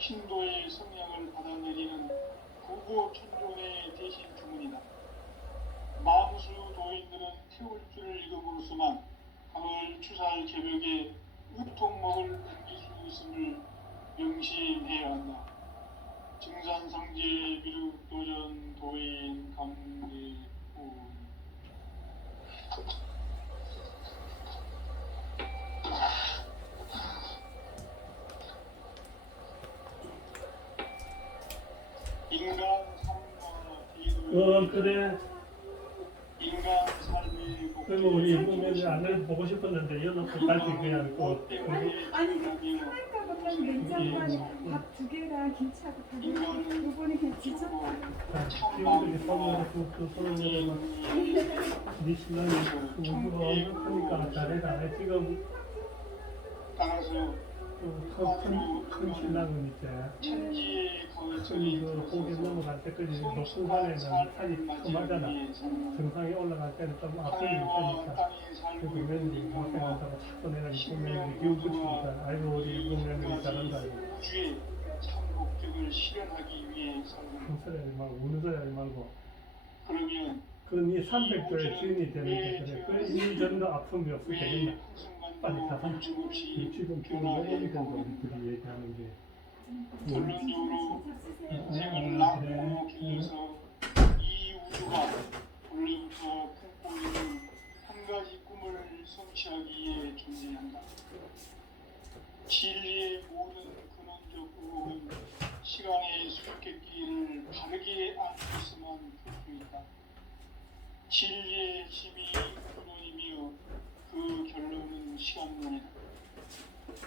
신도의 성령을 받아내리는 구고천존의 대신 주문이다. 만수 도인들은 태울 줄을 읽음으로써만 가을 추살 개벽에 의통목을 옮길 수 있음을 명심해야 한다. 증산상제 미륵도전 도인 감대군. 인간 삶과 비를 그래. 인간 삶의 그리고 우리 보면 안을 보고 싶었는데 여놓고 다시 그냥 또 아니 할까 보다 냉장고에 밥 2개랑 김치하고 다 넣고 요번에 그냥 지쳤다. 기운들이 손으로 네 신랑이 그거 하니까 잘해라. 지금 따라서 큰 신랑은 이제 천지의 거울처럼 그 고개 넘어갈 때까지 높은 산에는 산이 험하잖아. 정상에 올라갈 때는 좀 아픔이 있으니까 그래서 며느리 고생한다고 자꾸 내가 이 며느리 기운 붙이니까 아이고 우리 이쁜 며느리 잘한다. 우주의 참 목적을 실현하기 위해 살고 큰 소리 하지 말고 우는 소리 하지 말고 그러면 그건 이 300조의 주인이 되는 게 그래. 그 이전도 아픔이 없을 때는 빨리 가서 지금 교훈을 정도 우리들이 얘기하는 게 결론적으로 인생을 나누어 길러서 이 우주가 본래부터 품고 있는 한 가지 꿈을 성취하기 위해 존재한다. 진리의 모든 근원적 의혹은 시간의 수수께끼를 바르게 알고 있으면 풀 수 있다. 진리의 핵심이 근원이며 그 결론은 시간론이다.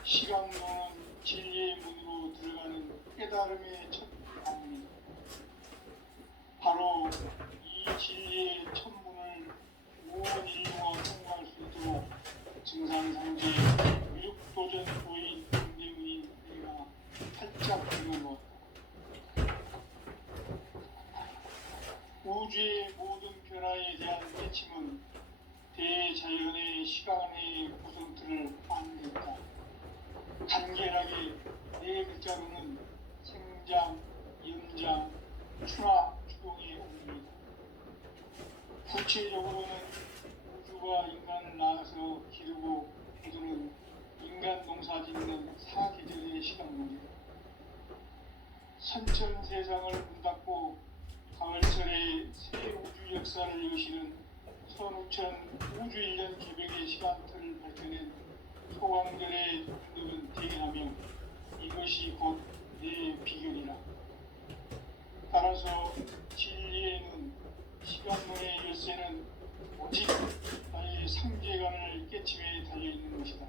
시간론은 진리의 문으로 들어가는 깨달음의 첫 방문이다. 바로 이 진리의 첫 문을 온 인류가 통과할 수 있도록 증산상제 미륵도전 도인 김대문이 우리가 활짝 열어놓았다. 우주의 모든 변화에 대한 깨침은 대자연의 시간의 구성틀을 만들었다. 간결하게 네 글자로는 생장, 연장, 추나, 추동의 옵니다. 구체적으로는 우주가 인간을 낳아서 기르고 해주는 인간 농사 짓는 사계절의 시간문이다. 선천 세상을 문 닫고 가을철에 새 우주 역사를 여시는 선우천 우주 1년 개벽의 시간틀을 밝혀낸 소강들의 눈들은 대견하며 이것이 곧 내 비결이라. 따라서 진리의 눈, 시간론의 열쇠는 오직 나의 상제관을 깨침에 달려있는 것이다.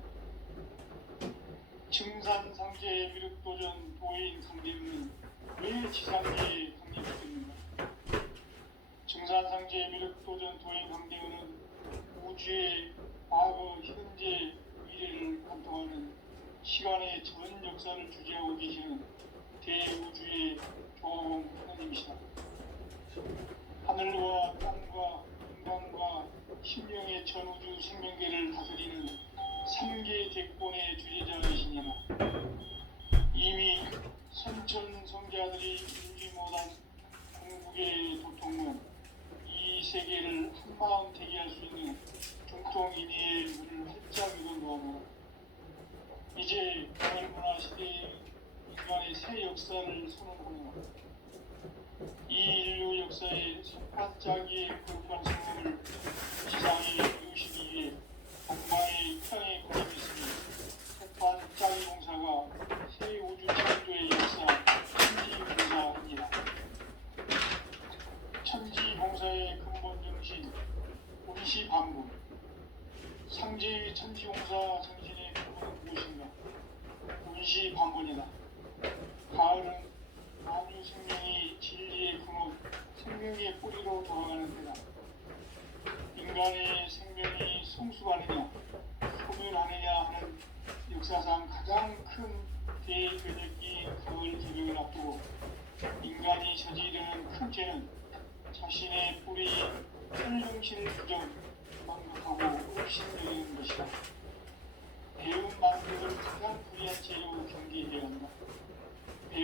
증산상제 미륵도전 도인 강대우는 왜 지상계에 강림했습니까? 증산상제 미륵도전 도인 강대우는 우주의 과거, 현재, 미래를 관통하는 시간의 전 역사를 주재하고 계시는 대우주의 조화원 하나님이시다. 하늘과 땅과 인간과 심령의 전우주 생명계를 다스리는 3개 대권의 주제자이시니라. 이미 선천 성자들이 이루지 못한 궁극의 도통은 이 세계를 한마음 대기할 수 있는 중통인의의 문을 활짝 열어놓으며 이제 가을문화 시대의 인간의 새 역사를 선언하며 이 인류 역사의 석반짜기의 거룩한 성공을 지상에 이루시기 위해 동방의 땅에 거듭있으니 석반짜기 공사가 새 우주 창조의 역사 천지봉사입니다. 천지봉사의 근본 정신 운시반문. 상제의 천지봉사 정신의 근본은 무엇인가? 운시반문이다. 가을은 만유 생명이 진리의 근원, 생명의 뿌리로 돌아가는 때다. 인간의 생명이 성숙하느냐, 소멸하느냐 하는 역사상 가장 큰 대변혁기 가을 개벽을 앞두고 인간이 저지르는 큰 죄는 자신의 뿌리인 혈령신을 부정, 망각하고 없신여기는 것이다. 배운 만족을 가장 불리한 죄로 경계해야 한다. 배운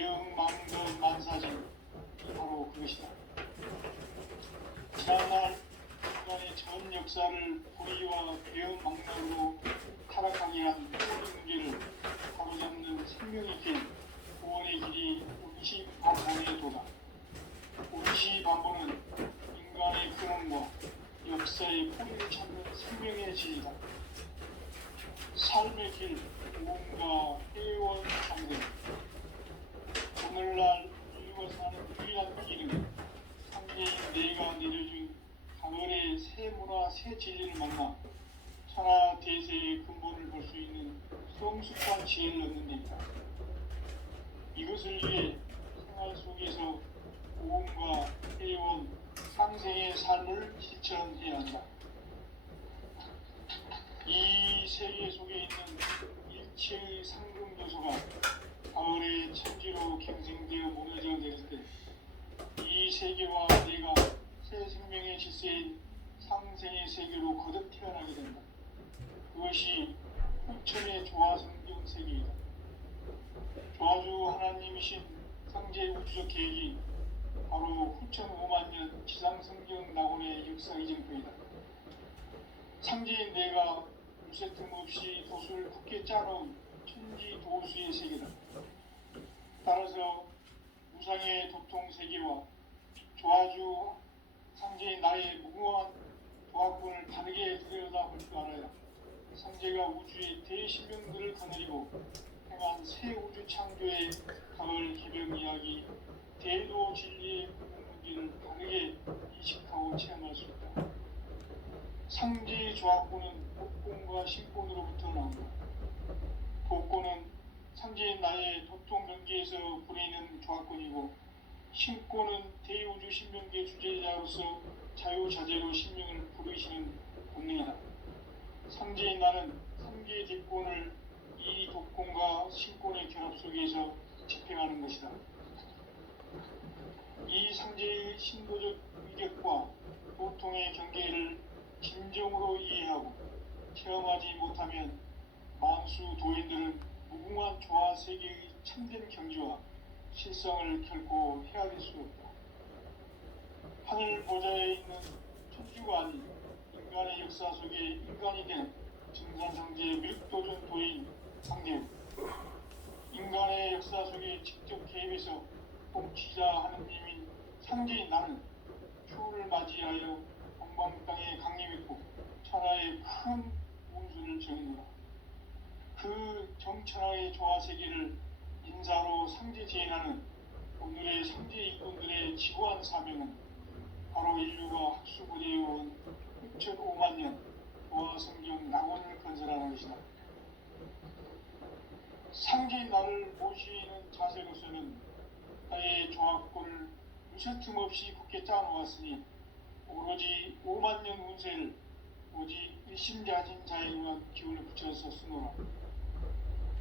역사를 불의와 배은망락으로 타락하게 한 모든 문제를 바로잡는 생명있게 구원의 길이 운시 반본의 도다. 운시 반본은 인간의 근원과 역사의 뿌리를 찾는 생명의 진이다. 삶의 길, 무언가 회원 상대. 오늘날 인류가 사는 유일한 길은 상대인 내가 내려준 가을의 새 문화, 새 진리를 만나 천하 대세의 근본을 볼 수 있는 성숙한 지혜를 얻는 데이다. 이것을 위해 생활 속에서 고음과 회원, 상생의 삶을 실천해야 한다. 이 세계 속에 있는 일체의 상금 요소가 가을의 천지로 갱생되어 무너져 내릴 때 이 세계와 내가 새 생명의 질서인 상생의 세계로 거듭 태어나게 된다. 그것이 후천의 조화성경 세계이다. 조화주 하나님이신 상제 우주적 계획이 바로 후천 5만년 지상성경 낙원의 역사 이정표이다. 상제인 내가 유세 틈 없이 도수를 굳게 짜놓은 천지 도수의 세계다. 따라서 무상의 도통 세계와 조화주 상제인 나의 무궁한 도합권을 다르게 들여다볼 줄 알아야 상제가 우주의 대신명들을 거느리고 행한 새 우주 창조의 가을 개벽 이야기, 대도 진리의 문제를 다르게 인식하고 체험할 수 있다. 상제의 조합권은 복권과 신권으로부터 나온다. 복권은 상제인 나의 도통 경계에서 부리는 조합권이고, 신권은 대우주 신명계 주제자로서 자유자재로 신명을 부르시는 본능이다. 상제인 나는 상계의 뒷권을 이 독권과 신권의 결합 속에서 집행하는 것이다. 이 상제의 신도적 위력과 도통의 경계를 진정으로 이해하고 체험하지 못하면 만수 도인들은 무궁한 조화 세계의 참된 경지와 실성을 결코 헤아릴 수 없다. 하늘 보좌에 있는 천주가 아닌 인간의 역사 속에 인간이 된 증산상제의 밀도전 도인 상대우, 인간의 역사 속에 직접 개입해서 통치자 하느님인 상제인 나는 추후를 맞이하여 동방 땅에 강림했고 천하의 큰 운수를 정했노라. 그 정천하의 조화세계를 인사로 상제 제인하는 오늘의 상제 일꾼들의 지구한 사명은 바로 인류가 학수부대해온 6,5만 년 조화성경 낙원을 건설하는 것이다. 상제인 나를 모시는 자세로서는 나의 조합권을 무쇠틈 없이 굳게 짜놓았으니 오로지 5만 년 운세를 오직 일심자진 자에게만 기운을 붙여서 쓰노라.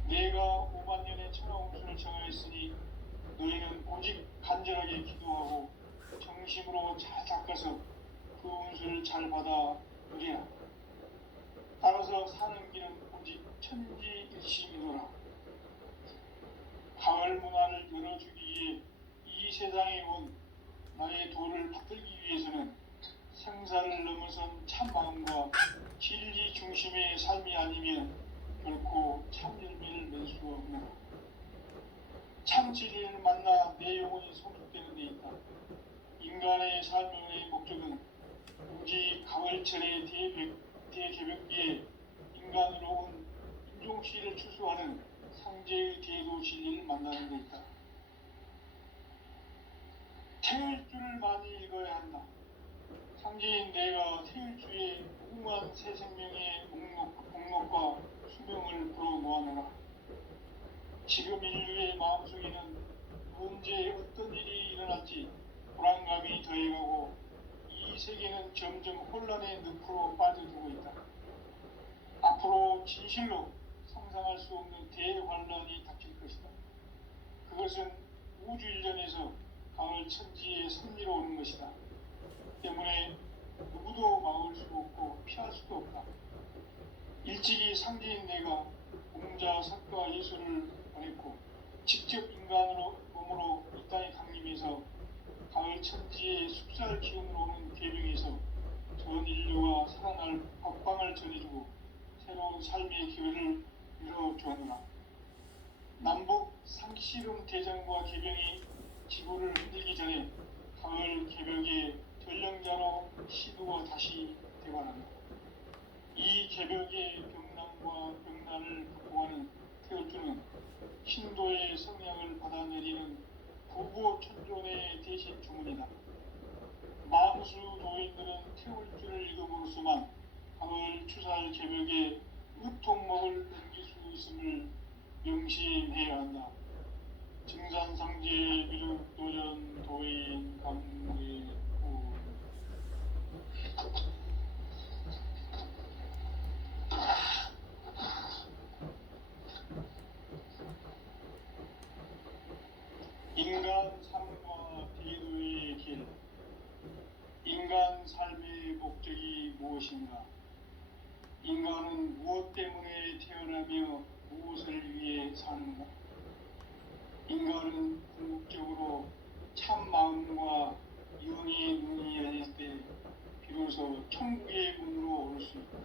내가 5만 년의 천하 운수를 정하였으니 너희는 오직 간절하게 기도하고 정심으로 잘 닦아서 그 운수를 잘 받아 누리라. 따라서 사는 길은 오직 천지일심이노라. 가을 문화를 열어주기 위해 이 세상에 온 나의 도를 받들기 위해서는 생사를 넘어선 참 마음과 진리 중심의 삶이 아니면 결코 참 열매를 맺을 수가 없노라. 참 진리를 만나 내 영혼이 성숙되는 데 있다. 인간의 삶의 목적은 오직 가을철의 대개벽기에 인간으로 온 인종시를 추수하는 상제의 대도 진리를 만나는 데 있다. 태일주를 많이 읽어야 한다. 상제인 내가 태일주의 무궁한 새 생명의 목록과 수명을 불어모아내라. 지금 인류의 마음속에는 언제 어떤 일이 일어날지 불안감이 더해가고 이 세계는 점점 혼란의 늪으로 빠져들고 있다. 앞으로 진실로 상상할 수 없는 대환란이 닥칠 것이다. 그것은 우주 일련에서 가을 천지의 섭리로 오는 것이다. 때문에 누구도 막을 수 없고 피할 수도 없다. 일찍이 상제인 내가 공자, 석가, 예수를 보냈고 직접 인간으로 몸으로 이 땅에 강림해서 가을 천지의 숲살 기운으로 오는 계명에서 전 인류가 살아날 각방을 전해주고 새로운 삶의 기회를 열어주었노라. 남북 상씨름 대전과 개병이 지구를 흔들기 전에 가을 개벽의 전령자로 시두어 다시 대관한다. 이 개벽의 병난과 병난을 극복하는 태어주는 신도의 성향을 받아내리는 부부천존의 대신 주문이다. 마무수 도인들은 태울주를 읽음으로써만 가을 추살 개벽의 의통목을 넘길 수 있음을 명심해야 한다. 증산상제 미륵도전 도인 강대구 인간 삶과 대도의 길. 인간 삶의 목적이 무엇인가? 인간은 무엇 때문에 태어나며 무엇을 위해 사는가? 인간은 궁극적으로 참 마음과 영의 눈이 열릴 때 비로소 천국의 문으로 올 수 있다.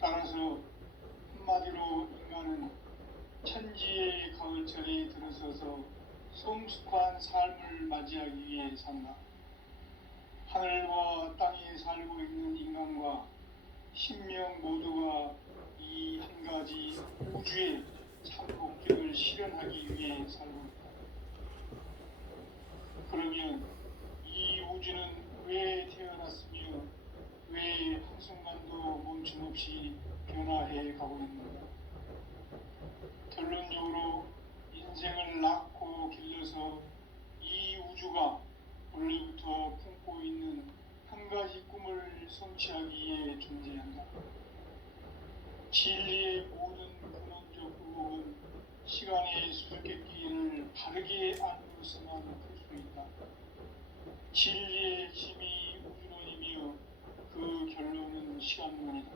따라서 한마디로 인간은 천지의 가을철에 들어서서 성숙한 삶을 맞이하기 위해 산다. 하늘과 땅에 살고 있는 인간과 신명 모두가 이 한 가지 우주의 참 목적을 실현하기 위해 살고 있다. 그러면 이 우주는 왜 태어났으며 왜 한순간도 멈춤없이 변화해 가고 있는가? 결론적으로 인생을 낳고 길러서 이 우주가 원래부터 품고 있는 한 가지 꿈을 성취하기 위해 존재한다. 진리의 모든 근원적 의혹은 시간의 수수께끼를 바르게 알고서만 풀 수 있다. 진리의 핵심이 우주론이며 그 결론은 시간론이다.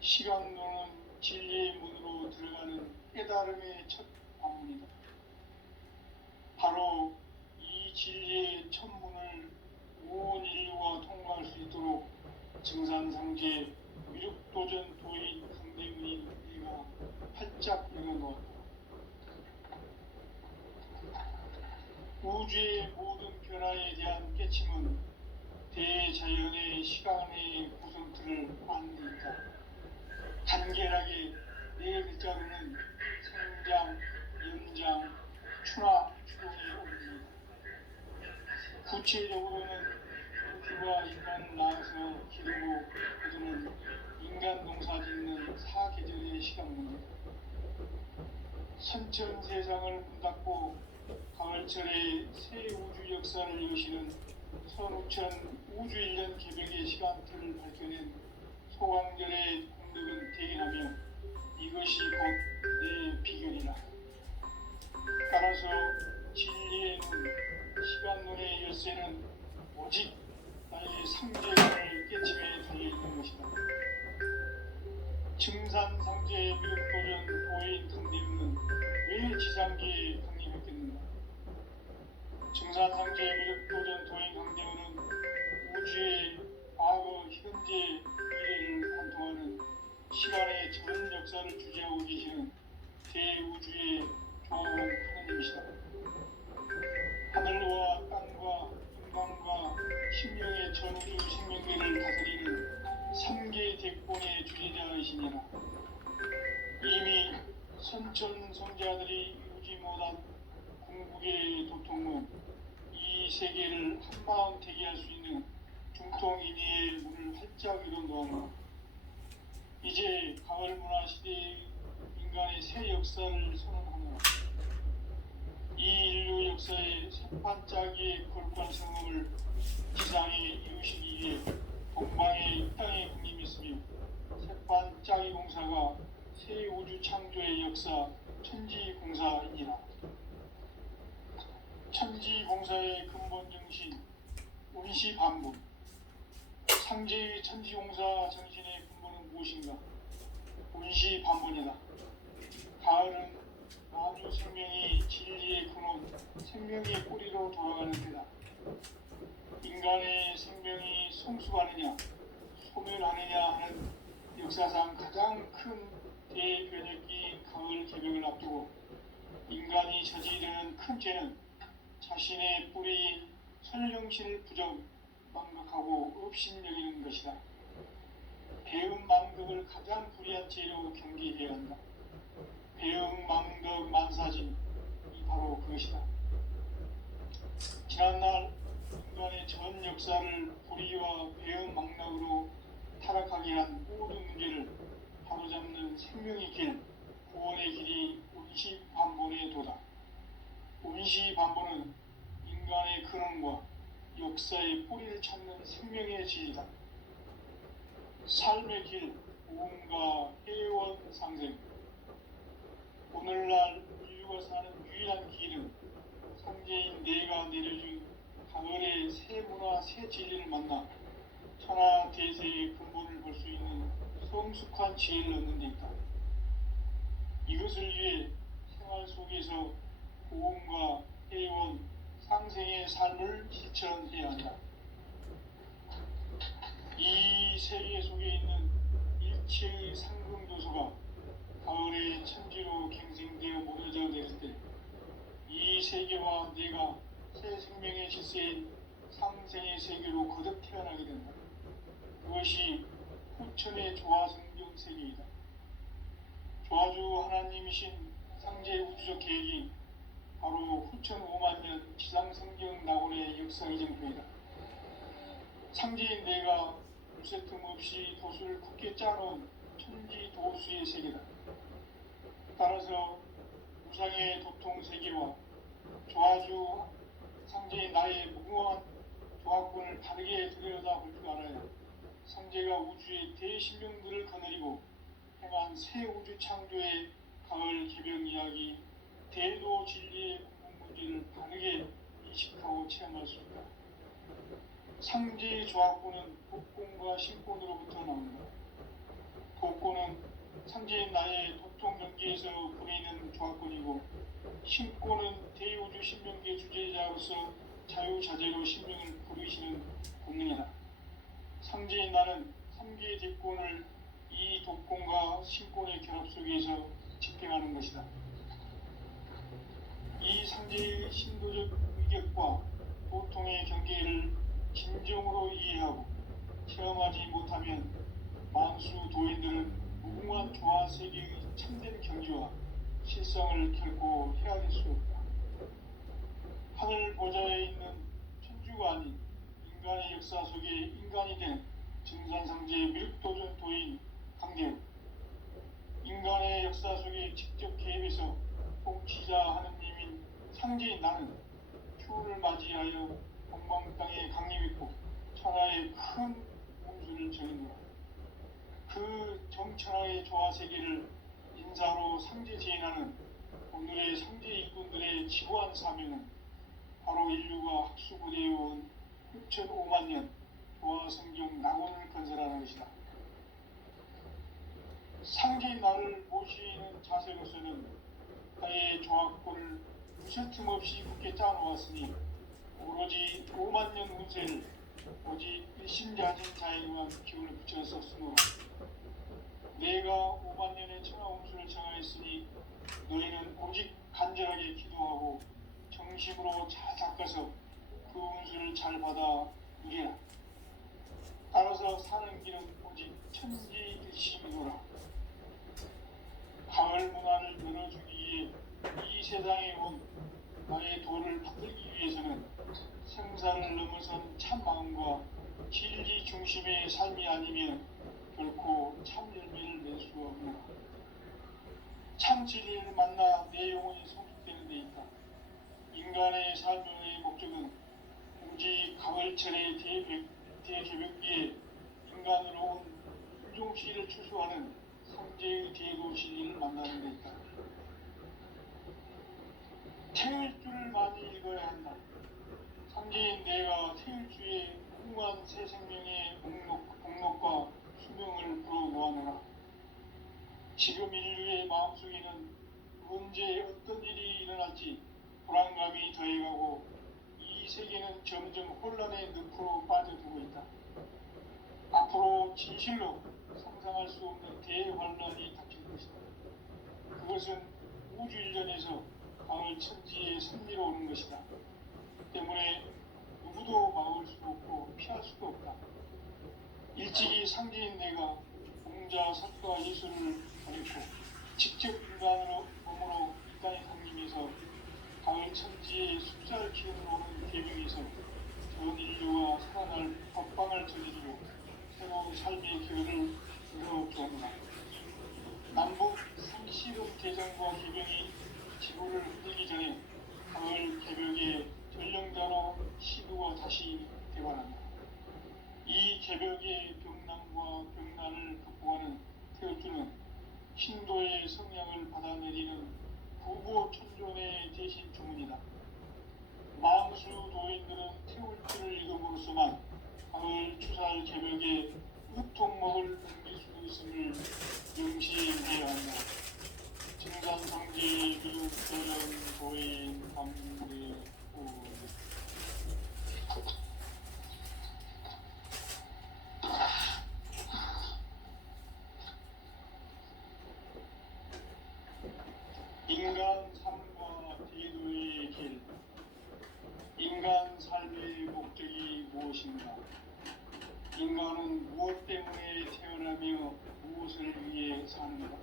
시간론은 진리의 문으로 들어가는 깨달음의 첫 관문이다. 바로 이 진리의 첫 문을 온 인류가 통과할 수 있도록 증산상제 미륵도전 도인 강대문인 내가 활짝 열어놓았다. 우주의 모든 변화에 대한 깨침은 대자연의 시간의 구성틀을 아는 데 있다. 간결하게 네 글자로는 생장, 연장, 추나 추동의 원리이다. 구체적으로는 우주가 인간을 낳아서 기르고 거두는 인간 농사 짓는 사계절의 시간 문제다. 선천세상을 문 닫고 가을철에 새 우주 역사를 여시는 선우천 우주일년 개벽의 시간틀을 밝혀낸 소강절의 공덕은 대견하며 이것이 곧 내 비결이라. 따라서 진리의 눈, 시간론의 열쇠는 오직 나의 상제론을 깨침에 달려있는 것이다. 증산상제 미륵도전 도인 강대문은 왜 지상기에 강림했겠는가? 증산상제 미륵도전 도인 강대문은 우주의 과거, 현재, 미래를 관통하는 시간의 전 역사를 주재하고 계시는 대우주의 조홍 하느님이시다. 하늘과 땅과 인간과 신명의 전우주 생명계를 다스리는 3개 대권의 주제자이시니라. 이미 선천성자들이 이루지 못한 궁극의 도통은 이 세계를 한마음 되게 할 수 있는 중통인의의 문을 활짝 열어놓았노라. 이제 가을 문화 시대의 인간의 새 역사를 선언하노라. 이 인류 역사의 새반짝이의 거룩한 성음을 지상에 이루시기 위해 동방의 이 땅에 국림했으며 새반짝이 공사가 새 우주 창조의 역사 천지공사이니라. 천지공사의 근본 정신 운시반복. 상제의 천지공사 정신의 근본은 무엇인가? 운시반복이다. 가을은 아주 생명이 진리의 근원, 생명의 뿌리로 돌아가는 때다. 인간의 생명이 성숙하느냐 소멸하느냐 하는 역사상 가장 큰 대변혁이 가을 개벽을 앞두고 인간이 저지르는 큰 죄는 자신의 뿌리인 선령신을 망각하고 업신여기는 것이다. 배은망덕을 가장 불의한 죄로 경계해야 한다. 배은망덕 만사진이 바로 그것이다. 지난날 인간의 전 역사를 불의와 배은망덕으로 타락하게 한 모든 문제를 바로잡는 생명의 길, 구원의 길이 운시반본의 도다. 운시반본은 인간의 근원과 역사의 뿌리를 찾는 생명의 진리다. 삶의 길, 무언가 회원 상생. 오늘날 인류가 사는 유일한 길은 상제인 내가 내려준 가을의 새 문화, 새 진리를 만나 천하 대세의 근본을 볼 수 있는 성숙한 지혜를 얻는 데 있다. 이것을 위해 생활 속에서 고음과 회원, 상생의 삶을 실천해야 한다. 이 세계 속에 있는 일체의 상금도서가 가을의 천지로 갱생되어 무너져 내릴 때 이 세계와 내가 새 생명의 질서인 상생의 세계로 거듭 태어나게 된다. 그것이 후천의 조화성경 세계이다. 조화주 하나님이신 상제 우주적 계획이 바로 후천 5만년 지상성경 낙원의 역사 이정표이다. 상제인 내가 무쇠 틈 없이 도수를 굳게 짜놓은 천지 도수의 세계다. 따라서 무상의 도통 세계와 조화주 상제인 나의 무궁한 조합권을 다르게 들여다볼 줄 알아야 상제가 우주의 대신명들을 거느리고 행한 새 우주 창조의 가을 개벽 이야기, 대도 진리의 궁극 문제를 다르게 인식하고 체험할 수 있다. 상제의 조합권은 독권과 신권으로부터 나온다. 독권은 상제인 나의 도통 경계에서 보이는 조합권이고, 신권은 대우주 신명계 주제자로서 자유자재로 신명을 부르시는 본능이다. 상제인 나는 3개의 대권을 이 독권과 신권의 결합 속에서 집행하는 것이다. 이 상제의 신도적 위격과 도통의 경계를 진정으로 이해하고 체험하지 못하면 만수 도인들은 무궁한 조화 세계의 참된 경지와 실상을 결코 헤아릴 수 없다. 하늘 보좌에 있는 천주가 아닌 인간의 역사 속에 인간이 된 증산상제의 밀도전 도인 강대우, 인간의 역사 속에 직접 개입해서 통치자 하느님인 상제인 나는 추후를 맞이하여 동방 땅에 강림했고 천하의 큰 운수를 정했노라. 그 정천하의 조화세계를 인사로 상제 제인하는 오늘의 상제 일꾼들의 지고한 사명은 바로 인류가 학수고대해 온 6,5만 년 조화성경 낙원을 건설하는 것이다. 상제인 나를 모시는 자세로서는 나의 조합권을 무쇠 틈 없이 굳게 짜놓았으니 오로지 5만 년 운세를 오직 일심자진 자에만 기운을 붙여서 쓰노라. 내가 5만 년의 천하 운수를 정하였으니 너희는 오직 간절하게 기도하고 정심으로 잘 닦아서 그 운수를 잘 받아 누리라. 따라서 사는 길은 오직 천지일심이노라. 가을 문화를 열어주기 위해 이 세상에 온 나의 도를 받들기 위해서는 생사를 넘어선 참 마음과 진리 중심의 삶이 아니면 결코 참 열매를 낼 수 없노라. 참 진리를 만나 내 영혼이 성숙되는 데 있다. 인간의 삶의 목적은 오직 가을철의 대개벽기에 인간으로 온 유종시를 추수하는 상제의 대도 진리를 만나는 데 있다. 태일주를 많이 읽어야 한다. 상제인 내가 태일주의 무궁한 새 생명의 목록과 수명을 불어놓아노라. 지금 인류의 마음속에는 언제 어떤 일이 일어날지 불안감이 더해가고 이 이 세계는 점점 혼란의 늪으로 빠져들고 있다. 앞으로 진실로 상상할 수 없는 대환란이 닥칠 것이다. 그것은 우주 일련에서 가을 천지의 섭리로 오는 것이다. 때문에 누구도 막을 수 없고 피할 수도 없다. 일찍이 상제인 내가 공자, 석가, 예술을 가렸고 직접 인간으로 몸으로 이 땅에 강림해서 가을 천지의 숫자를 기원으로 오는 계명에서 전 인류가 살아날 법방을 저지르고 새로운 삶의 기회를 이루어주었다. 남북 상시름 개정과 개명이 지구를 흔들기 전에 가을 개벽의 전령자로 시도가 다시 되관한다. 이 개벽의 병난과 병난을 극복하는 태어주는 신도의 성향을 받아내리는 구보천존의 대신 주문이다. 마음수 도인들은 태울주를 읽음으로써만 가을 추살 개벽의 우통목을 넘길 수 있음을 명시해야 한다. 증산성지 교육도연 도인 강대우 인간 삶과 대도의 길. 인간 삶의 목적이 무엇인가? 인간은 무엇 때문에 태어나며 무엇을 위해 사는가?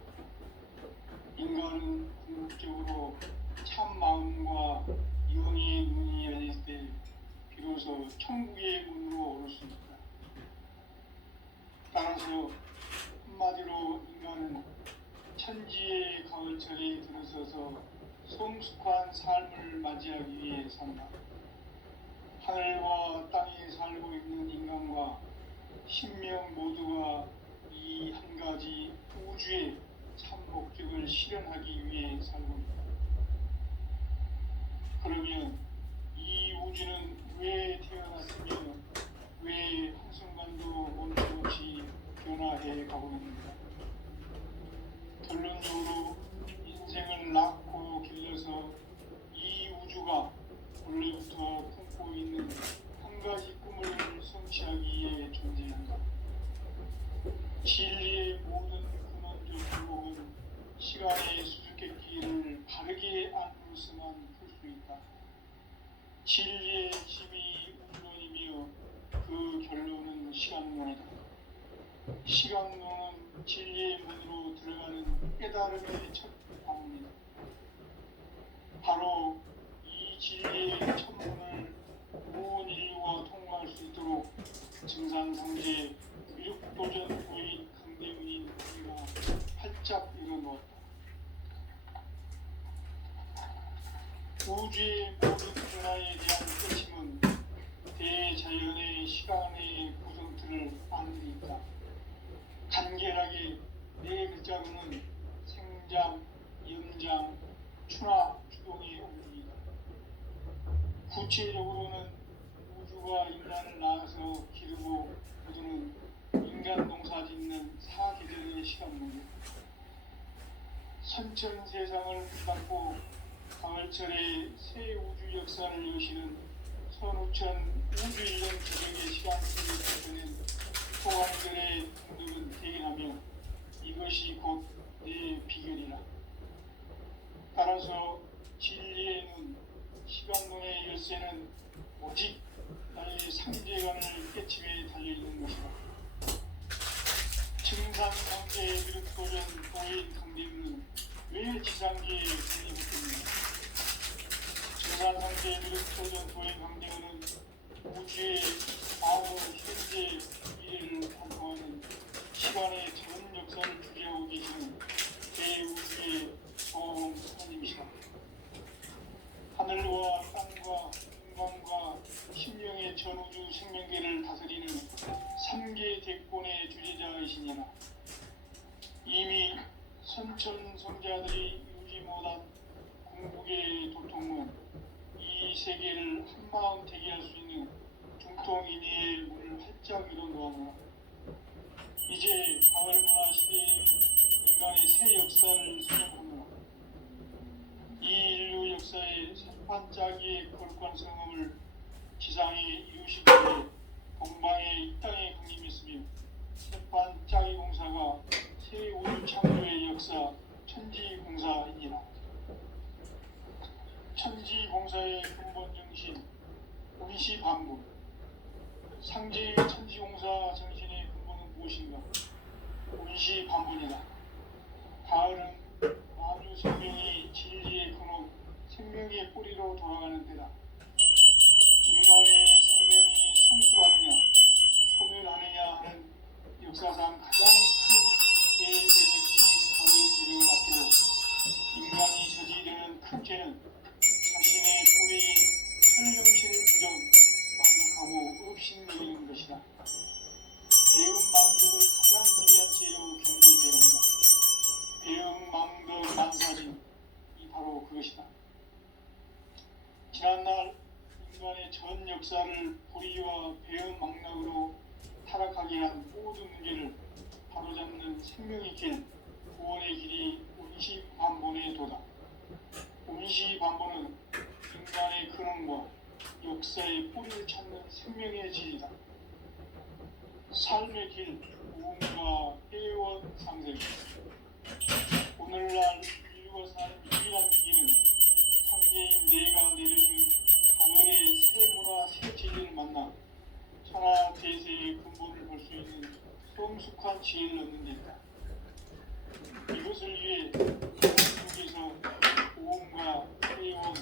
인간은 궁극적으로 참 마음과 영의 눈이 열릴 때 비로소 천국의 문으로 오를 수 있다. 따라서 한마디로 인간은 천지의 가을철에 들어서서 성숙한 삶을 맞이하기 위해 산다. 하늘과 땅에 살고 있는 인간과 신명 모두가 이 한 가지 우주의 참 목적을 실현하기 위해 살고 있다. 그러면 이 우주는 왜 태어났으며 왜 한순간도 멈춤없이 변화해 가고 있는가? 결론적으로 인생을 낳고 길러서 이 우주가 원래부터 품고 있는 한 가지 꿈을 성취하기 위해 존재한다. 진리의 모든 근원적 굴곡은 시간의 수수께끼를 바르게 안으로서만 풀 수 있다. 진리의 핵심이 운론이며 그 결론은 시간론이다. 시간론은 진리의 문으로 들어가는 깨달음의 첫 방문이다. 바로 이 진리의 첫 문을 온 인류가 통과할 수 있도록 증산상제 유육도전 부인 강대문인 우리가 활짝 열어놓았다. 우주의 모든 변화에 대한 끝임은 대자연의 시간의 구성틀을 안으니까 간결하게 네 글자로는 생장, 연장, 추나, 추동의 원리이다. 구체적으로는 우주가 인간을 낳아서 기르고 거두는 인간 농사 짓는 사계절의 시간문이다. 선천 세상을 붙잡고 가을철에 새 우주 역사를 여시는 선우천 우주 일년 기적의 시간틀을 보낸 소강들의 동력은 대견하며 이것이 곧 내 비결이라. 따라서 진리의 눈, 시간론의 열쇠는 오직 나의 상제관을 깨침에 달려있는 것이다. 증산상제의 미륵도전 도인 강대문은 왜 지상계에 불리했겠느냐? 증산상제의 미륵도전 도인 강대문은 우주의 과거, 현재, 미래를 관통하는 시간의 전 역사를 주재하고 계시는 대우주의 소음 하나님이시다. 하늘과 땅과 인간과 신명의 전우주 생명계를 다스리는 3개 대권의 주제자이시니라. 이미 선천성자들이 이루지 못한 궁극의 도통은 이 세계를 한마음 되게 할 수 있는 중통인의의 문을 활짝 열어놓았노라. 이제 가을문화 시대의 인간의 새 역사를 시작하노라. 이 인류 역사의 첫 반짝이의 거룩한 성음을 지상에 이루시기에 동방에 이 땅에 강림했으며 새판 짜기 공사가 새 우주 창조의 역사 천지공사이니라. 천지공사의 근본 정신 운시반분. 상제의 천지공사 정신의 근본은 무엇인가? 운시반분이다. 가을은 만주 생명이 진리의 근원, 생명의 뿌리로 돌아가는 때다. 인간의 생명이 성숙하느냐, 소멸하느냐 하는 역사상 가장 큰 대변혁이 가을의 계력을 앞두고 인간이 저지르는 큰 죄는 자신의 뿌리인 설령실을 부정, 완벽하고 업신여기는 것이다. 배은망덕을 가장 불리한 죄로 경계해야 한다. 배은망덕 만사진이 바로 그것이다. 지난날 인간의 전 역사를 불의와 배은망덕으로 타락하게 한 모든 문제를 바로잡는 생명의 길, 구원의 길이 운시반본의 도다. 운시반본은 인간의 근원과 역사의 뿌리를 찾는 생명의 질이다. 삶의 길, 무언가 해원 상생. 오늘날 인류가 사는 유일한 길은 상제인 내가 내려준 가을의 새 문화, 새 진리를 만나 천하 대세의 근본을 볼 수 있는 성숙한 지혜를 얻는 데 있다. 이것을 위해 하나님께서 무언가 해원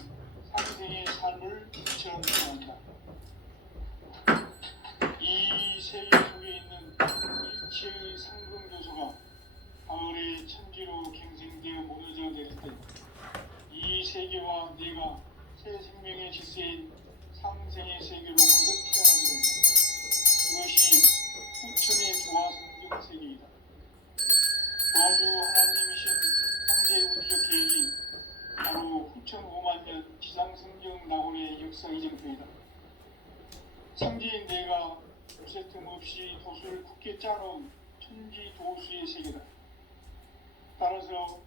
상생의 삶을 실천하는 것입니다. 이 세계 속에 있는 일체의 상금 요소가 가을의 천지로 갱생되어 무너져 내릴 때 이 세계와 내가 새 생명의 질서인 상생의 세계로 거듭 태어나게 된다. 그것이 후천의 조화 성경 세계이다. 조화주 하나님이신 상제 우주적 계획이 바로 후천 5만 년 지상 성경 낙원의 역사 이정표이다. 상제인 내가 요새 틈없이 도수를 굳게 짜놓은 천지 도수의 세계다. 따라서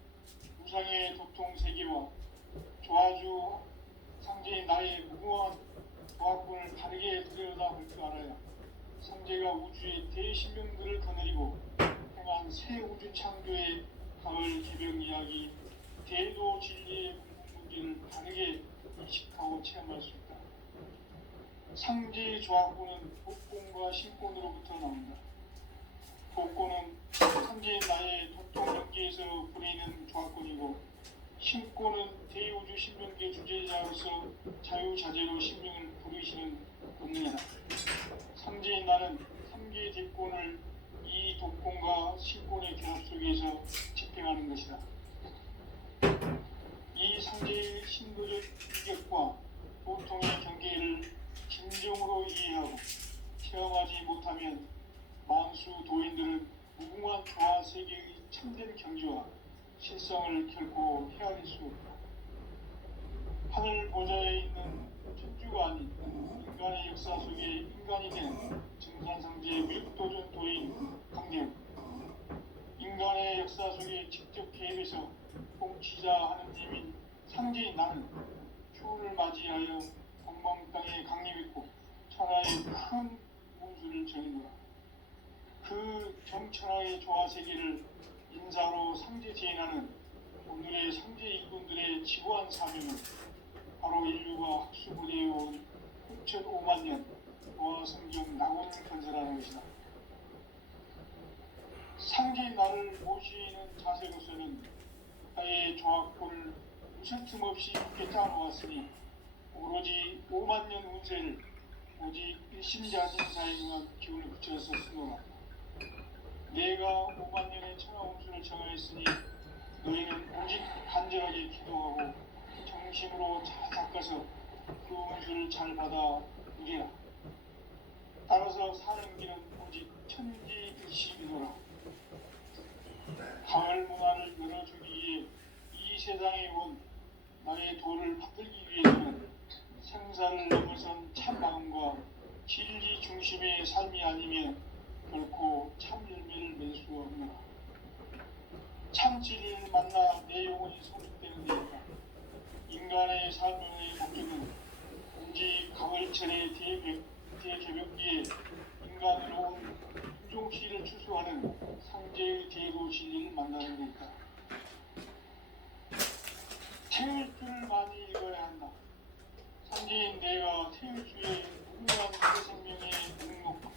우상의 도통 세계와 조화주 상제인 나의 무궁한 조합군을 다르게 들여다볼 줄 알아야 상제가 우주의 대신명들을 거느리고 행한 새 우주 창조의 가을 개벽 이야기, 대도 진리의 문제를 다르게 인식하고 체험할 수 있다. 상제의 조합군은 복권과 신권으로부터 나온다. 복권은 상제의 나의 도통 연기에서 부리는 조합군이고 신권은 대우주 신명계 주제자로서 자유자재로 신명을 부르시는 본능이다. 상제인 나는 3개의 대권을 이 독권과 신권의 결합 속에서 집행하는 것이다. 이 상제의 신도적 인격과 보통의 경계를 진정으로 이해하고 체험하지 못하면 만수 도인들은 무궁한 조화 세계의 참된 경지와 실성을 결코 헤아릴 수 없다. 하늘 보좌에 있는 천주가 아닌 인간의 역사 속에 인간이 된 정산상제의 무역도전 도인 강대웅. 인간의 역사 속에 직접 개입해서 공치자 하느님인 상제인 나는 추후를 맞이하여 동방 땅에 강림했고 천하의 큰 운수를 정해놓아. 그 정천하의 조화 세계를 인사로 상제 제인하는 오늘의 상제 일꾼들의 지구한 사명은 바로 인류가 학수부대해온 6,5만 년 조화 성경 낙원을 건설하는 것이다. 상제인 나를 모시는 자세로서는 나의 조합권을 무슨 틈없이 굳게 짜놓았으니 오로지 5만 년 운세를 오직 일심자진사에만 기운을 붙여서 쓰노라. 내가 5만 년의 천하 운수를 정하였으니 너희는 오직 간절하게 기도하고 정심으로 잘 닦아서 그 운수를 잘 받아 누리라. 따라서 사는 길은 오직 천지일심이노라. 가을 문화를 열어주기 위해 이 세상에 온 나의 도를 받들기 위해서는 생사를 넘어선 참 마음과 진리 중심의 삶이 아니면 결코 참 열매를 맺을 수 없노라. 참 진리를 만나 내 영혼이 성숙되는 데이다. 인간의 삶의 목적은 오직 가을철의 대개벽기에 인간으로 온 인종시를 추수하는 상제의 대도 진리를 만나는 것이다. 태울 줄을 많이 읽어야 한다. 상제인 내가 태울주의 무궁한 그 생명의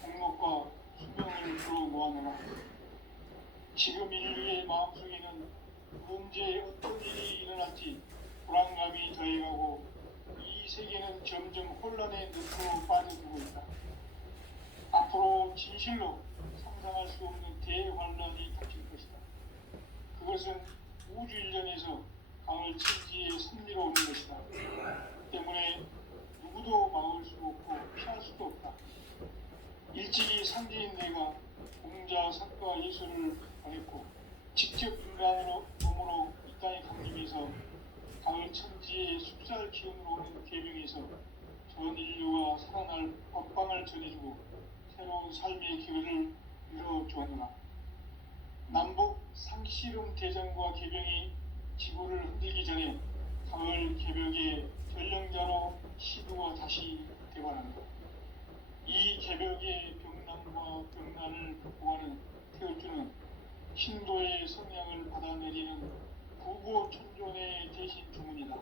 목록과 수명을 불어 모아놓아. 지금 인류의 마음속에는 언제 어떤 일이 일어날지 불안감이 더해가고 이 세계는 점점 혼란의 늪으로 빠져들고 있다. 앞으로 진실로 상상할 수 없는 대환란이 닥칠 것이다. 그것은 우주 일련에서 강을 천지에 섭리로 오는 것이다. 때문에 누구도 막을 수 없고 피할 수도 없다. 일찍이 상제인 내가 공자, 석가, 예술을 보냈고 직접 인간으로 몸으로 이 땅에 강림해서 강을 천지의 숲살 기운으로 오는 계명에서 전 인류가 살아날 법방을 전해주고 새로운 삶의 기회를 열어주었노라. 남북 상씨름 대전과 개병이 지구를 흔들기 전에 가을 개벽의 전령자로 시두가 다시 대관한다. 이 개벽의 병난과 병난을 극복하는 태울주는 신도의 성향을 받아내리는 구고천존의 대신 주문이다.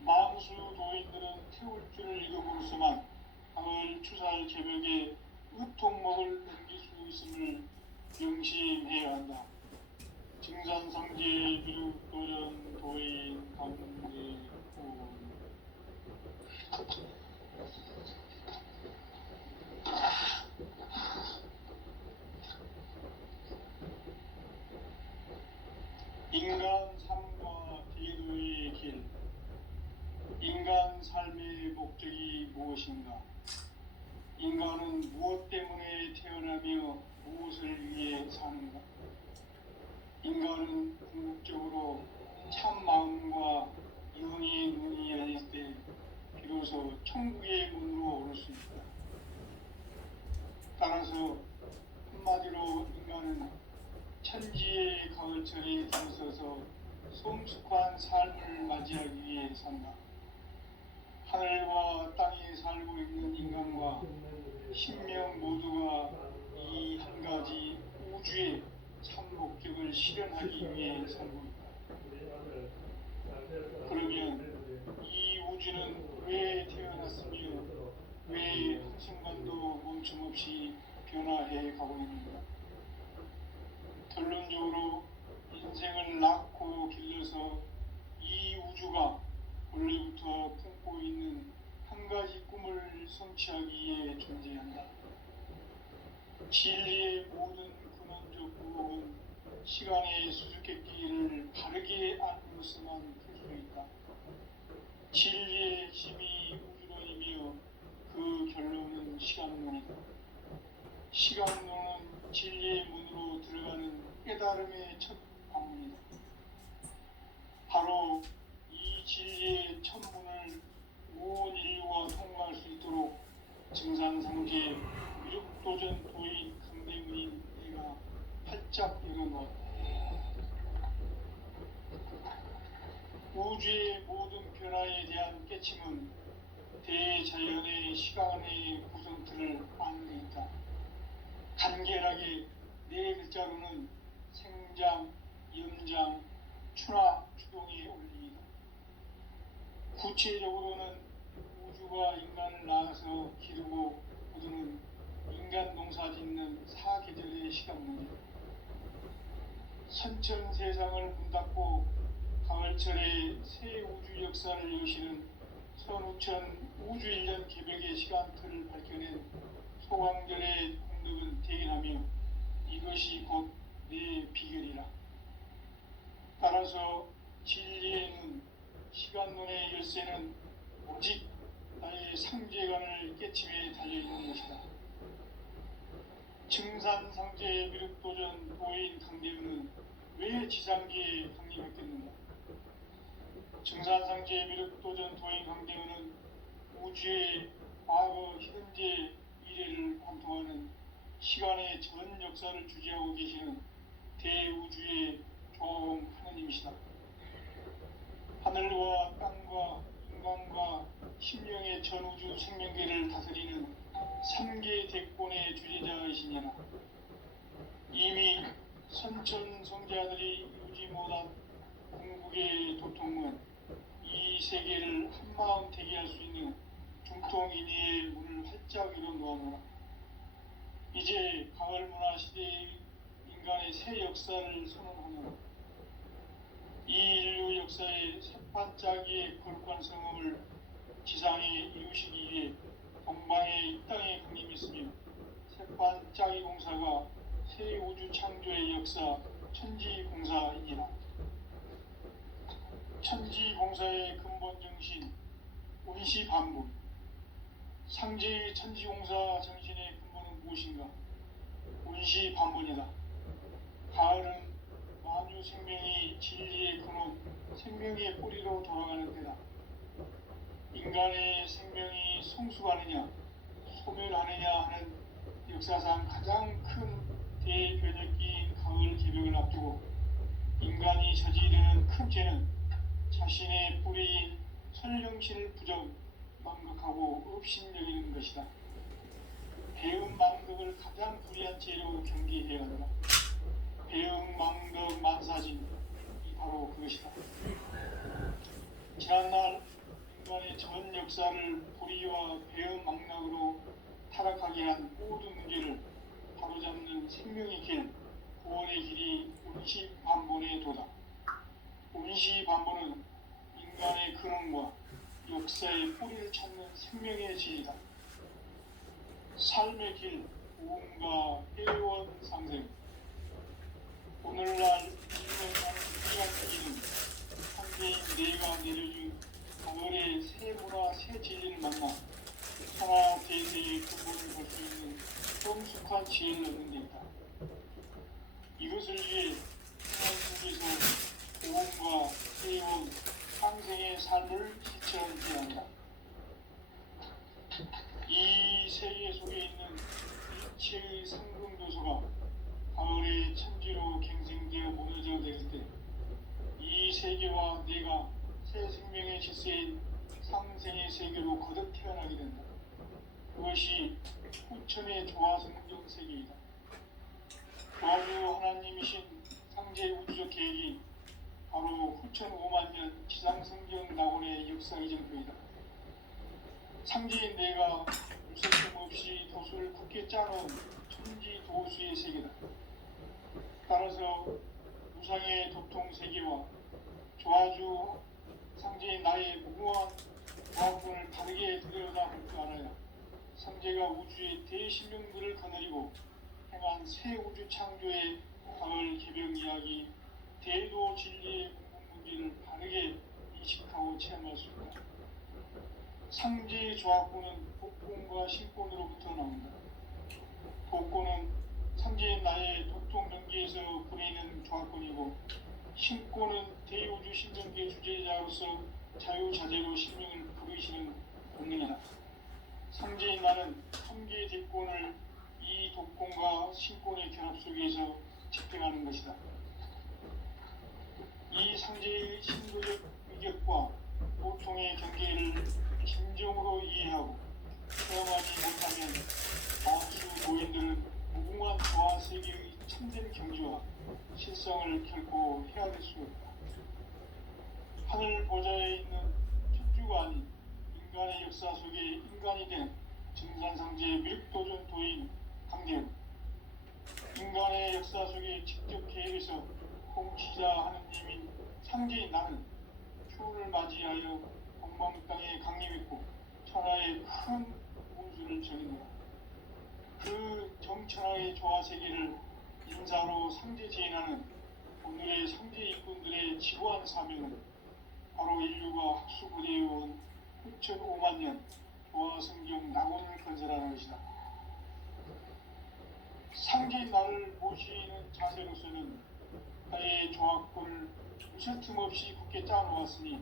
망수 도인들은 태울주를 읽어보고서만 가을 추살 개벽의 의통목을 넘길 수 있음을 명심해야 한다. 증산상제 비륙도전 도인 강제후 인간 삶과 대도의 길. 인간 삶의 목적이 무엇인가? 인간은 무엇 때문에 태어나며 무엇을 위해 사는가? 인간은 궁극적으로 참 마음과 영의 눈이 열릴 때 비로소 천국의 문으로 오를 수 있다. 따라서 한마디로 인간은 천지의 가을철에 들어서서 성숙한 삶을 맞이하기 위해 산다. 하늘과 땅에 살고 있는 인간과 신명 모두가 이 한 가지 우주의 참 목적을 실현하기 위해 살고 있다. 그러면 이 우주는 왜 태어났으며 왜 한순간도 멈춤없이 변화해 가고 있는가? 결론적으로 인생을 낳고 길러서 이 우주가 원래부터 품고 있는 한 가지 꿈을 성취하기 위해 존재한다. 진리의 모든 근원적 구호는 시간의 수수께끼를 바르게 알고서만 풀 수 있다. 진리의 핵심이 우주론이며 그 결론은 시간론이다. 시간론은 진리의 문으로 들어가는 깨달음의 첫 방문이다. 바로 이 진리의 첫 문을 온 인류가 통과할 수 있도록 증산상제 유력도전 도인 강대문인 내가 활짝 열어놓았다. 우주의 모든 변화에 대한 깨침은 대자연의 시간의 구성틀을 안고 있다. 간결하게 네 글자로는 생장, 염장, 추나 추동의 원리이다. 구체적으로는 우주가 인간을 낳아서 기르고 거두는 인간 농사 짓는 사계절의 시간론이다. 선천 세상을 문닫고 가을철에 새 우주 역사를 여시는 선우천 우주일년 개벽의 시간틀을 밝혀낸 소광절의 공덕은 대견하며 이것이 곧 내 비결이라. 따라서 진리의 눈, 시간론의 열쇠는 오직 나의 상제관을 깨침에 달려있는 것이다. 증산상제 비륵도전 도인 강대은은 왜 지상기에 강림했겠는가? 증산상제 비륵도전 도인 강대은은 우주의 과거, 현재, 미래를 관통하는 시간의 전 역사를 주재하고 계시는 대우주의 조음 하느님이시다. 하늘과 땅과 인간과 심령의 전우주 생명계를 다스리는 3개 대권의 주제자이시냐나 이미 선천성자들이 유지 못한 궁극의 도통은 이 세계를 한마음 대기할 수 있는 중통인의의 문을 활짝 열어놓았노라. 이제 가을 문화 시대의 인간의 새 역사를 선언하노라. 이 인류 역사의 새반짝이의 거룩한 성음을 지상에 이루시기 위해 동방에 이 땅에 강림했으며 새반짝이 공사가 새 우주 창조의 역사 천지공사이니라. 천지공사의 근본 정신 운시반복. 상제의 천지공사 정신의 근본은 무엇인가? 운시반복이다. 가을은 만유 생명이 진리의 근원, 생명의 뿌리로 돌아가는 때다. 인간의 생명이 성숙하느냐, 소멸하느냐 하는 역사상 가장 큰 대변혁기인 가을 개벽을 앞두고 인간이 저지르는 큰 죄는 자신의 뿌리인 선령신을 부정, 망각하고 업신여기는 것이다. 배음 망덕을 가장 불의한 죄로 경계해야 한다. 배음 망덕 만사진, 이 바로 그것이다. 지난날 인간의 전 역사를 불의와 배음 망락으로 타락하게 한 모든 문제를 바로잡는 생명의 길, 구원의 길이 운시반본의 도다. 운시반본은 인간의 근원과 역사의 뿌리를 찾는 생명의 길이다. 삶의 길, 구원과 회원 상생. 오늘날 인간의 귀한 길은 상대인 내가 내려준 가을의 새 문화, 새 진리를 만나 하나 대세의 근본을 볼 수 있는 성숙한 지혜를 얻는 데 있다. 이것을 위해 하나님 속에서 구원과 회원, 상생의 삶을 실천해야 한다. 이 세계 속에 있는 일체의 상금도서가 가을의 천지로 갱생되어 무너져 내릴 때 이 세계와 내가 새 생명의 질서인 상생의 세계로 거듭 태어나게 된다. 그것이 후천의 조화성경 세계이다. 조화주 하나님이신 상제 우주적 계획이 바로 후천 5만 년 지상성경 낙원의 역사 이전표이다. 상제인 내가 물색점 없이 도수를 굳게 짜놓은 천지 도수의 세계다. 따라서 무상의 도통 세계와 조화주 상제인 나의 무궁한 조합군을 다르게 들여다볼 줄 알아야 상제가 우주의 대신명들을 거느리고 행한 새 우주 창조의 가을 개벽 이야기, 대도 진리의 공공문제를 바르게 인식하고 체험할 수 있다. 상제의 조합군은 복권과 신권으로부터 나온다. 복권은 상제인 나의 도통 경계에서 부리는 조합군이고, 신권은 대우주 신경계 주제자로서 자유자재로 신명을 부르시는 본능이다. 상제인 나는 3개의 대권을 이 독권과 신권의 결합 속에서 집행하는 것이다. 이 상제의 신도적 위격과 보통의 경계를 진정으로 이해하고 체험하지 못하면 다수 고인들은 무궁한 조화 세계의 참된 경지와 실성을 결코 헤아릴 수 없다. 하늘 보좌에 있는 천주가 아닌 인간의 역사 속에 인간이 된 증산상제의 밀도전 도인 강대은, 인간의 역사 속에 직접 계획해서 통치자 하느님인 상제인 나는 초를 맞이하여 동방 땅에 강림했고 천하의 큰 운수를 정했노라. 그 정천하의 조화세계를 인사로 상제 제인하는 오늘의 상제 일꾼들의 지고한 사명은 바로 인류가 학수부대해온 후천 5만 년 조화성경 낙원을 건설하는 것이다. 상제인 나를 모시는 자세로서는 나의 조합권을 무슨 틈 없이 굳게 짜놓았으니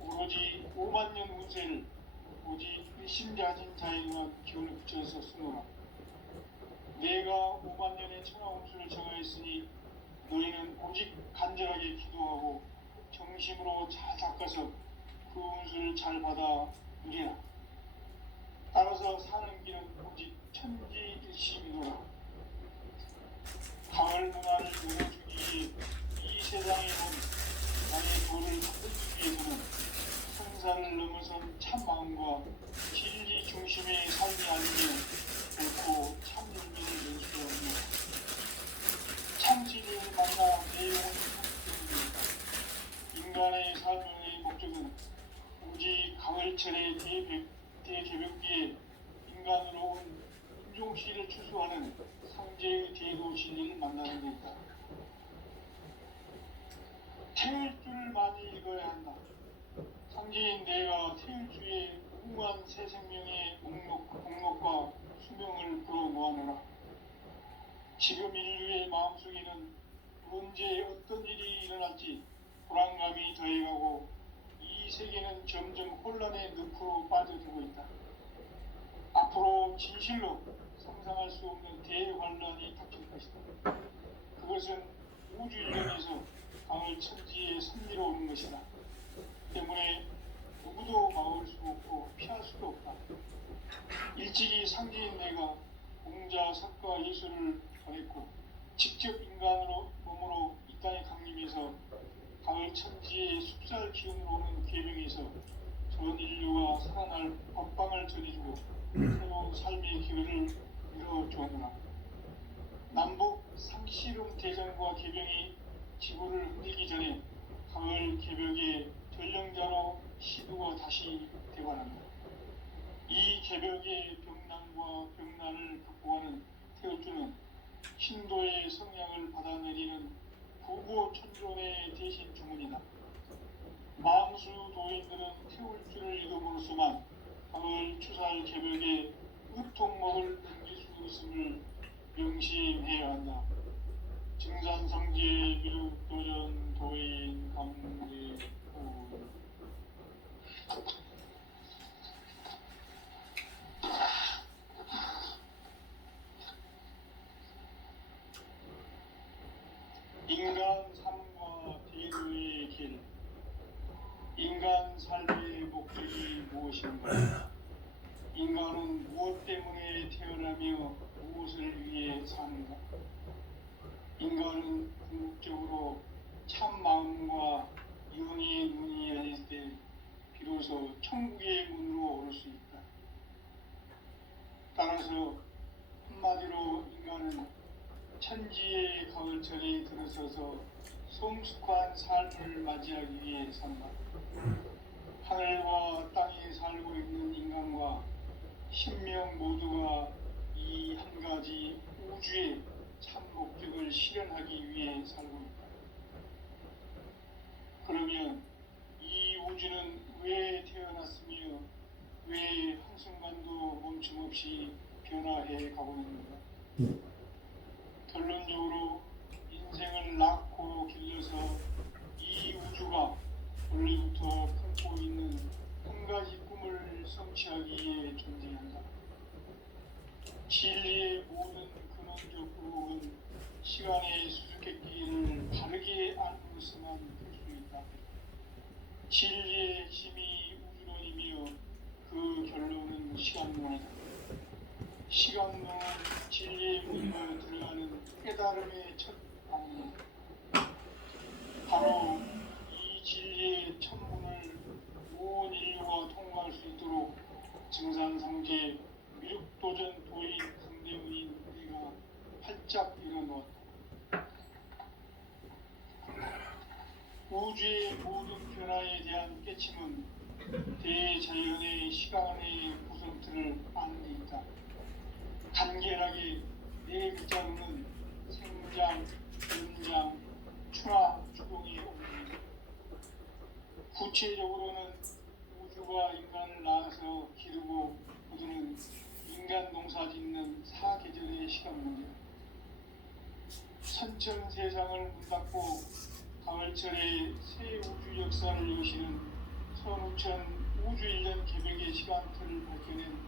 오로지 5만 년 운세를 오직 일심자진 자에게만 기운을 붙여서 쓰노라. 내가 5만 년의 천하 운수를 정하였으니 너희는 오직 간절하게 기도하고 정심으로 잘 닦아서 그 운수를 잘 받아 일이라. 따라서 사는 길은 오직 천지일심이노라. 가을 문화를 열어주기 위해 이 세상에 온 나의 도를 받기 위해서는 성사를 넘어선 참 마음과 진리 중심의 삶이 아니면 결코 참 열매를 낼 수 없는 참 진리를 만나 내 영혼이 행복해집니다. 인간의 삶의 목적은 오직 가을철의 대개벽기에 인간으로 온 인종시를 추수하는 상제의 대도 진리를 만나는 것이다. 태울 줄을 많이 읽어야 한다. 상제인 내가 태울 주의 무궁한 새 생명의 목록과 수명을 불어모아내라. 지금 인류의 마음속에는 언제 어떤 일이 일어날지 불안감이 더해가고 이 세계는 점점 혼란의 늪으로 빠져들고 있다. 앞으로 진실로 상상할 수 없는 대환란이 닥칠 것이다. 그것은 우주 일련에서 가을 천지에 선미로운 것이다. 때문에 누구도 막을 수 없고 피할 수도 없다. 일찍이 상제인 내가 공자, 석가, 예술을 전했고 직접 인간으로 몸으로 이 땅에 강림해서 가을 천지의 숲살 기운으로 오는 계명에서 전 인류가 살아날 법방을 전해주고 새로운 삶의 기회를 열어주었노라. 남북 상씨름 대전과 계병이 지구를 흔들기 전에 가을 개벽의 전령자로 시두가 다시 되관한다. 이 개벽의 병난과 병난을 극복하는 태울주는 신도의 성향을 받아내리는 부고천존의 대신 주문이다. 망수 도인들은 태울주를 읽음으로써만 가을 추살 개벽의 으통목을 넘길 수 있음을 명심해야 한다. 증산성지 미륵도전 도인 강례 인간 삶과 대도의 길. 인간 삶의 목적이 무엇인가? 인간은 무엇 때문에 태어나며 무엇을 위해 사는가? 인간은 궁극적으로 참 마음과 영의 문이 열릴 때 비로소 천국의 문으로 오를 수 있다. 따라서 한마디로 인간은 천지의 가을철에 들어서서 성숙한 삶을 맞이하기 위해 산다. 하늘과 땅에 살고 있는 인간과 신명 모두가 이 한 가지 우주의 참 목적을 실현하기 위해 살고 있다. 그러면 이 우주는 왜 태어났으며 왜 한순간도 멈춤없이 변화해 가고 있는가? 결론적으로 인생을 낳고 길러서 이 우주가 원래부터 품고 있는 한 가지 꿈을 성취하기 위해 존재한다. 진리의 모든 근원적 의혹은 시간의 수수께끼를 바르게 알므로서만 풀 수 있다. 진리의 핵심이 우주론이며 그 결론은 시간론이다. 시간론은 진리의 문으로 들어가는 깨달음의 첫 방문이다. 바로 이 진리의 첫 문을 온 인류가 통과할 수 있도록 증산상제 미륵도전 도인 강대문인 우리가 활짝 일어놓았다. 우주의 모든 변화에 대한 깨침은 대자연의 시간의 구성틀을 아는 데 있다. 간결하게 네 글자로는 생장, 연장, 추나, 추동이 옵니다. 구체적으로는 우주가 인간을 낳아서 기르고 거두는 인간 농사 짓는 사계절의 시간 문제. 선천 세상을 문 닫고 가을철에 새 우주 역사를 여시는 선우천 우주 1년 개벽의 시간틀을 밝혀낸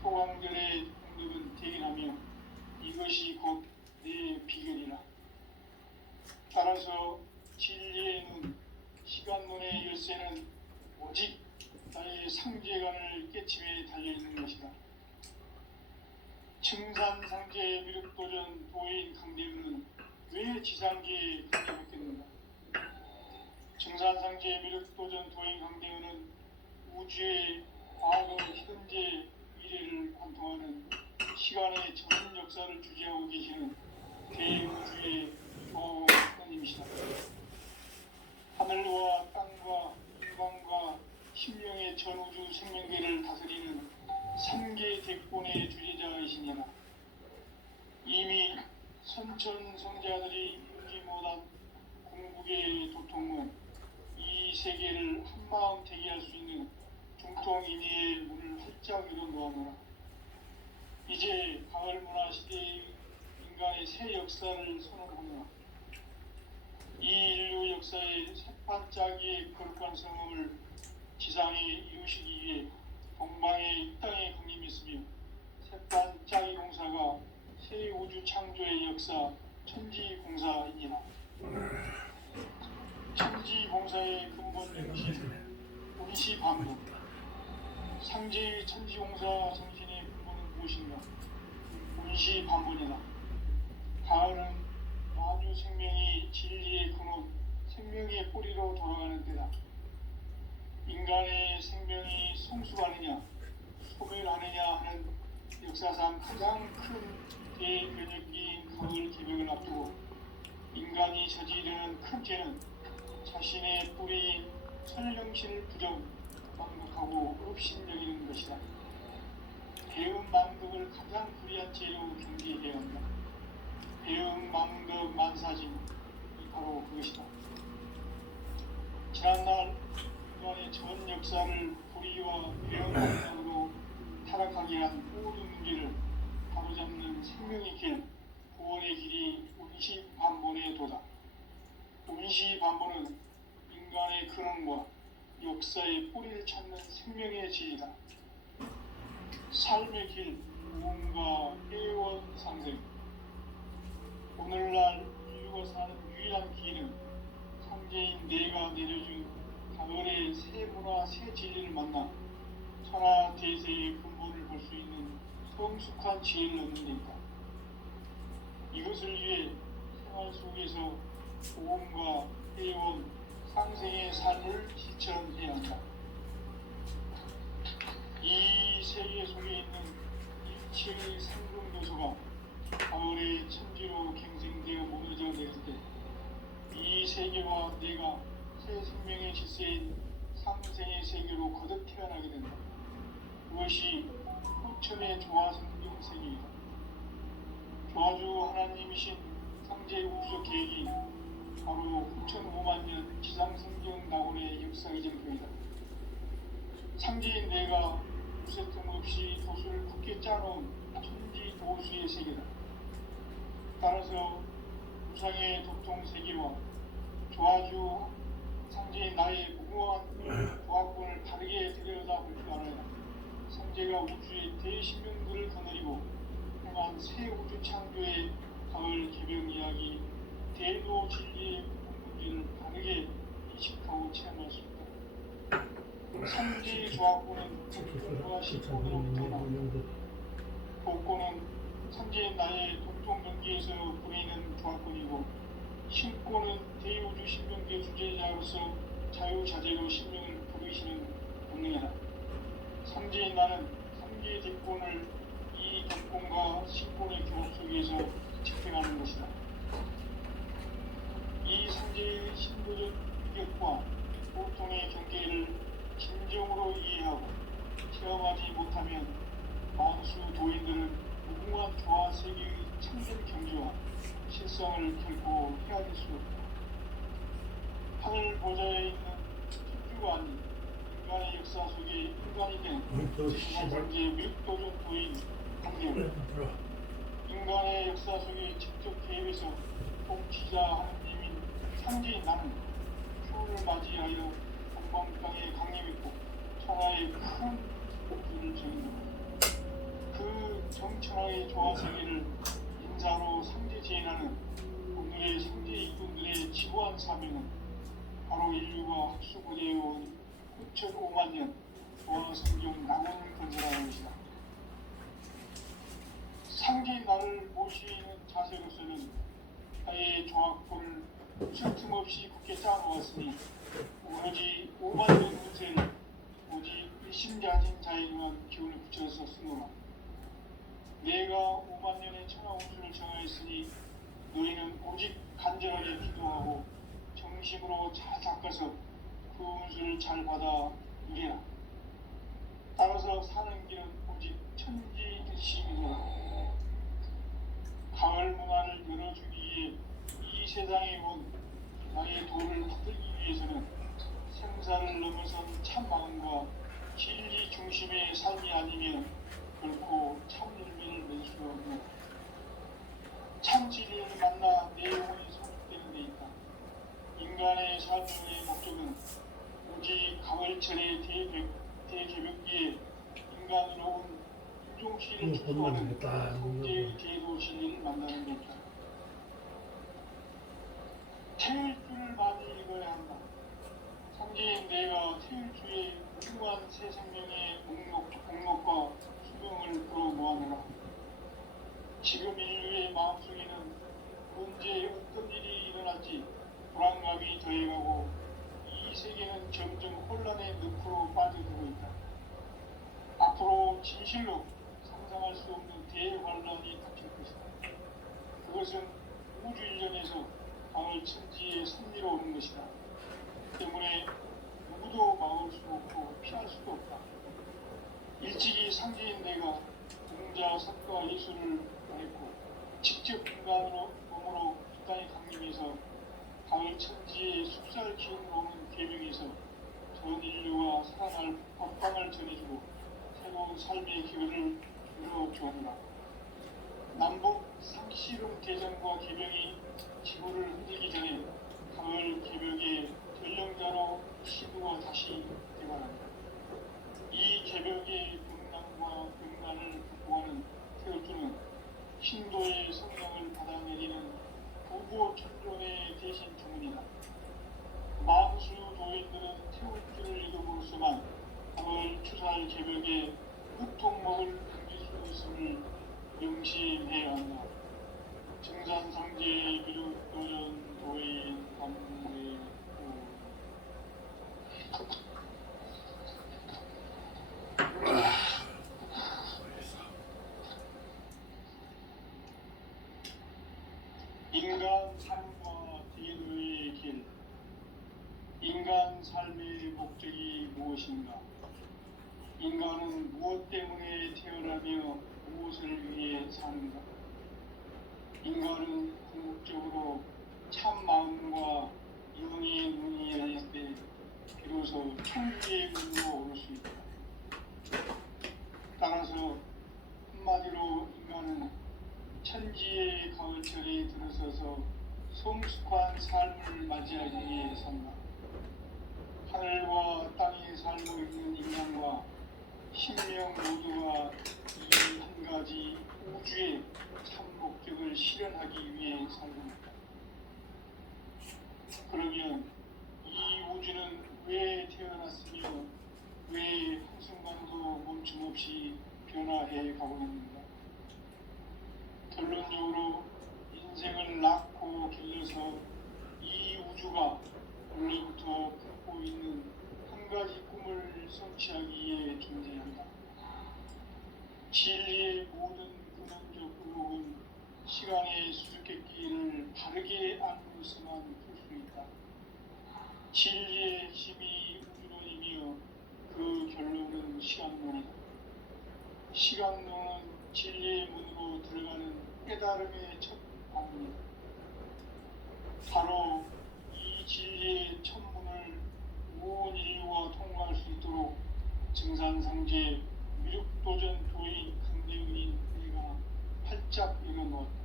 소강들의 공덕은 대견하며 이것이 곧 내 비결이라. 따라서 진리의 눈, 시간론의 열쇠는 오직 나의 상제관을 깨침에 달려있는 것이다. 층산상제 미륵도전 도인 강대우는 왜 지상계에 강림했겠는가? 층산상제 미륵도전 도인 강대우는 우주의 과거, 현재, 미래를 관통하는 시간의 전 역사를 주재하고 계시는 대우주의 조하님이시다. 하늘과 땅과 인간과 신명의 전우주 생명계를 다스리는 삼계 대권의 주제자이시니라. 이미 선천성자들이 이루지 못한 궁극의 도통은 이 세계를 한마음 되게 할 수 있는 중통인의의 문을 활짝 열어놓아노라. 이제 가을 문화 시대의 인간의 새 역사를 선언하노라. 이 인류 역사의 새반짝이의 거룩한 성음을 지상에 이루시기 위해 동방의 이 땅에 강림했으며 새반짝이 공사가 새 우주 창조의 역사 천지공사이니라. 천지공사의 근본 중심 운시반복. 상제의 천지공사 정신의 근본은 무엇인가? 운시반복이다. 가을은 만유 생명이 진리의 근원, 생명의 뿌리로 돌아가는 때다. 인간의 생명이 성숙하느냐, 소멸하느냐 하는 역사상 가장 큰 대변혁기인 가을 개벽을 앞두고 인간이 저지르는 큰 죄는 자신의 뿌리인 설령신을 부정, 망극하고 업신여기는 것이다. 배음 망덕을 가장 불의한 죄로 경계해야 한다. 배음 망덕 만사진이 바로 그것이다. 지난날 인간의 전 역사를 불의와 배음 망덕으로 타락하게 한 모든 문제를 바로잡는 생명의 길, 구원의 길이 운시반본의 도다. 운시반본은 인간의 근원과 역사의 뿌리를 찾는 생명의 질이다. 삶의 길, 무언가 애원 상생. 오늘날 인류가 사는 유일한 길은 상제인 내가 내려준 가을의 새 문화, 새 진리를 만나 천하 대세의 근본을 볼 수 있는 성숙한 지혜를 얻는 데 있다. 이것을 위해 생활 속에서 보험과 애원, 상생의 삶을 실천해야 한다. 이 세계 속에 있는 일체의 생존 요소가 가을의 천지로 갱생되어 모여져 내릴 때 이 세계와 내가 새 생명의 질서인 상생의 세계로 거듭 태어나게 된다. 그것이 후천의 조화성경 세계이다. 조화주 하나님이신 상제 우주적 계획이 바로 후천 5만년 지상성경 낙원의 역사의적 교회다. 상제인 내가 무쇠틈 없이 도수를 굳게 짜놓은 천지 도수의 세계다. 따라서 우상의 도통 세계와 조화주 상제인 나의 무궁한 조합권을 다르게 들여다볼 줄 알아야 상제가 우주의 대신명들을 거느리고 행한 새 우주 창조의 가을 개벽 이야기 대도 진리의 문제를 다르게 인식하고 체험할 수 있다. 상제의 조합권은 복권과 신권으로부터 나온다. 복권은 상제인 나의 동통경기에서 보이는 조합권이고 신권은 대우주 신명계 주제자로서 자유자재로 신명을 부르시는 본능이다. 상제인 나는 상계의 대권을 이 덕권과 신권의 교합 속에서 집행하는 것이다. 이 상제의 신도적 위력과 보통의 경계를 진정으로 이해하고 체험하지 못하면 만수 도인들은 무궁한 조화 세계의 참된 경지와 실성을 결코 헤아릴 수 없다. 하늘 보좌에 있는 천주가 아닌 인간의 역사 속에 인간이 된 층산상제 미륵도전 도인 강대우. 인간의 역사 속에 직접 개입해서 통치자 하느님인 상제인 나는 휴를 맞이하여 동방 땅에 강림했고 천하의 큰 복주를 적인다. 그 정천하의 조화세계를 인사로 상제 제인하는 오늘의 상제 일꾼들의 지구한 사명은 바로 인류가 합수고대해온 9,500만 년 조화성경 낙원 건설하는 것이다. 상기 나를 모시는 자세로서는 나의 조합골을 틈틈없이 굳게 짜놓았으니 오로지 5만 년 운세를 오직 일심자진 자에게만 기운을 붙여서 쓰노라. 내가 5만 년의 천하 운수를 정하였으니 너희는 오직 간절하게 기도하고 정심으로 잘 닦아서 그 운수를 잘 받아 누리라. 따라서 사는 길은 오직 천지일심이로라. 가을 문화를 열어주기 위해 이 세상에 온 나의 도를 받들기 위해서는 생사를 넘어선 참 마음과 진리 중심의 삶이 아니면 결코 참 열매를 맺을 수 없는 참 진리를 만나 내 영혼이 성숙되는 데 있다. 인간의 삶의 목적은 오직 가을철의 대개벽기에 인간으로 온 인종시를 축소하는 성제의 제도 진리를 만나는 데 있다. 태울 줄을 많이 읽어야 한다. 성지인 내가 태울 주의 훌륭한 새 생명의 목록과 수명을 끌어 모아내라. 지금 인류의 마음속에는 언제 어떤 일이 일어날지 불안감이 더해가고 이 세계는 점점 혼란의 늪으로 빠져들고 있다. 앞으로 진실로 상상할 수 없는 대환란이 닥칠 것이다. 그것은 우주 일전에서 가을 천지의 섭리로 오는 것이다. 때문에 누구도 막을 수 없고 피할 수도 없다. 일찍이 상제인 내가 공자, 석가, 예술을 말했고 직접 인간으로 몸으로 이 땅에 강림해서 가을 천지의 숲살 기운으로 오는 계명에서 전 인류가 살아날 법방을 전해주고 새로운 삶의 기회를 이루어주었노라. 남북 상시름 개정과 개명이 지구를 흔들기 전에 가을 개벽의 전령자로 시부가 다시 개발한다. 이 개벽의 병난과 병난을 극복하는 태울주는 신도의 성령을 받아내리는 부보 천존의 대신 주문이다. 만수 도인들은 태울주를 이름으로서만 가을 추살 개벽의 흑통목을 당길 수 있음을 명심해야 한다. 증산상제 비롯 도전 도인 감례 인간 삶과 제도의 길. 인간 삶의 목적이 무엇인가? 인간은 무엇 때문에 태어나며 무엇을 위해 사는가? 인간은 궁극적으로 참 마음과 영의 눈이 열릴 때 비로소 천주의 문으로 오를 수 있다. 따라서 한마디로 인간은 천지의 가을철에 들어서서 성숙한 삶을 맞이하기 위해 산다. 하늘과 땅에 살고 있는 인간과 신명 모두가 이 한 가지 우주의 참 목적을 실현하기 위해 살고 있다. 그러면 이 우주는 왜 태어났으며 왜 한순간도 멈춤없이 변화해 가고 있는가? 결론적으로 인생을 낳고 길러서 이 우주가 원래부터 품고 있는 한 가지 꿈을 성취하기 위해 존재한다. 진리의 모든 근원적 의혹은 시간의 수수께끼를 바르게 알고서만 풀 수 있다. 진리의 핵심이 우주론이며 그 결론은 시간론이다. 시간론은 진리의 문으로 들어가는 깨달음의 첫 방문이다. 바로 이 진리의 첫 문을 온 인류가 통과할 수 있도록 증산상제 유력도전 교인 강대은인 내가 활짝 열어놓았다.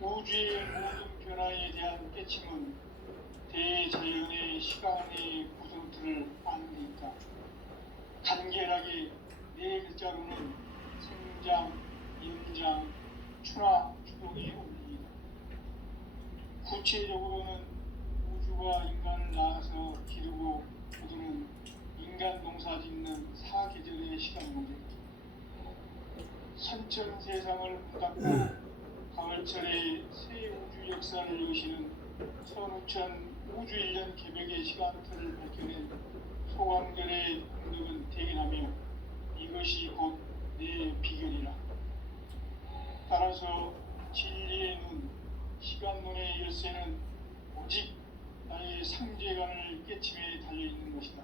우주의 모든 변화에 대한 깨침은 대자연의 시간의 구성틀을 아는 데 있다. 간결하게 네 글자로는 생장, 임장, 추나, 추동의 원리이다. 구체적으로는 우주가 인간을 낳아서 기르고 인간 농사 짓는 사계절의 시간인데 선천 세상을 붙잡고 가을철에 새 우주 역사를 여시는 선우천 우주일년 개벽의 시간틀을 밝혀낸 소광절의 공덕은 대견하며 이것이 곧 내 비결이라. 따라서 진리의 눈, 시간론의 열쇠는 오직 나의 상제관을 깨침에 달려있는 것이다.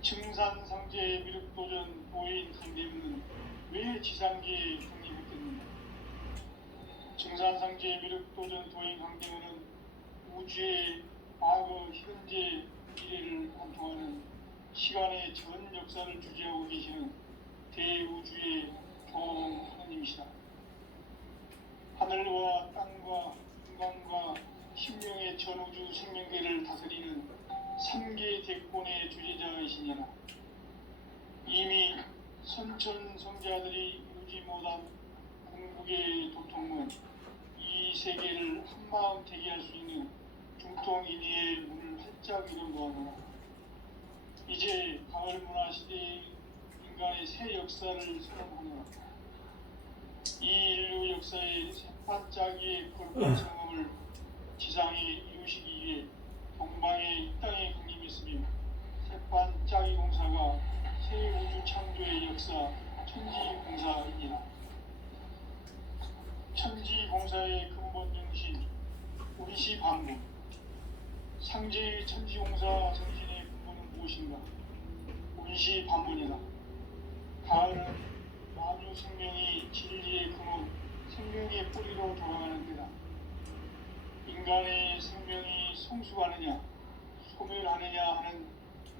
증산상제 미륵도전 보인 강대문은 왜 지상계에 독립했겠는가? 증산상제 미륵도전 도인 강대문은 우주의 과거, 현재, 미래를 관통하는 시간의 전 역사를 주재하고 계시는 대우주의 종 하느님이시다. 하늘과 땅과 인간과 신명의 전우주 생명계를 다스리는 삼계 대권의 주제자이시니라. 이미 선천 성자들이 이루지 못한 궁극의 도통은 이 세계를 한마음 되게 할 수 있는 중통인의의 문을 활짝 열어보아노라. 이제 가을 문화 시대의 인간의 새 역사를 선언하노라. 이 인류 역사의 새반짝이의 거룩한 성음을 지상에 이루시기 위해 동방의 이 땅에 강림했으며 새반짝이 공사가 새 우주 창조의 역사 천지공사이니라. 천지공사의 근본 정신 운시반문. 상제의 천지공사 정신의 근본은 무엇인가? 운시반문이다. 가을은 만유 생명이 진리의 근원, 생명의 뿌리로 돌아가는 때다. 인간의 생명이 성숙하느냐, 소멸하느냐 하는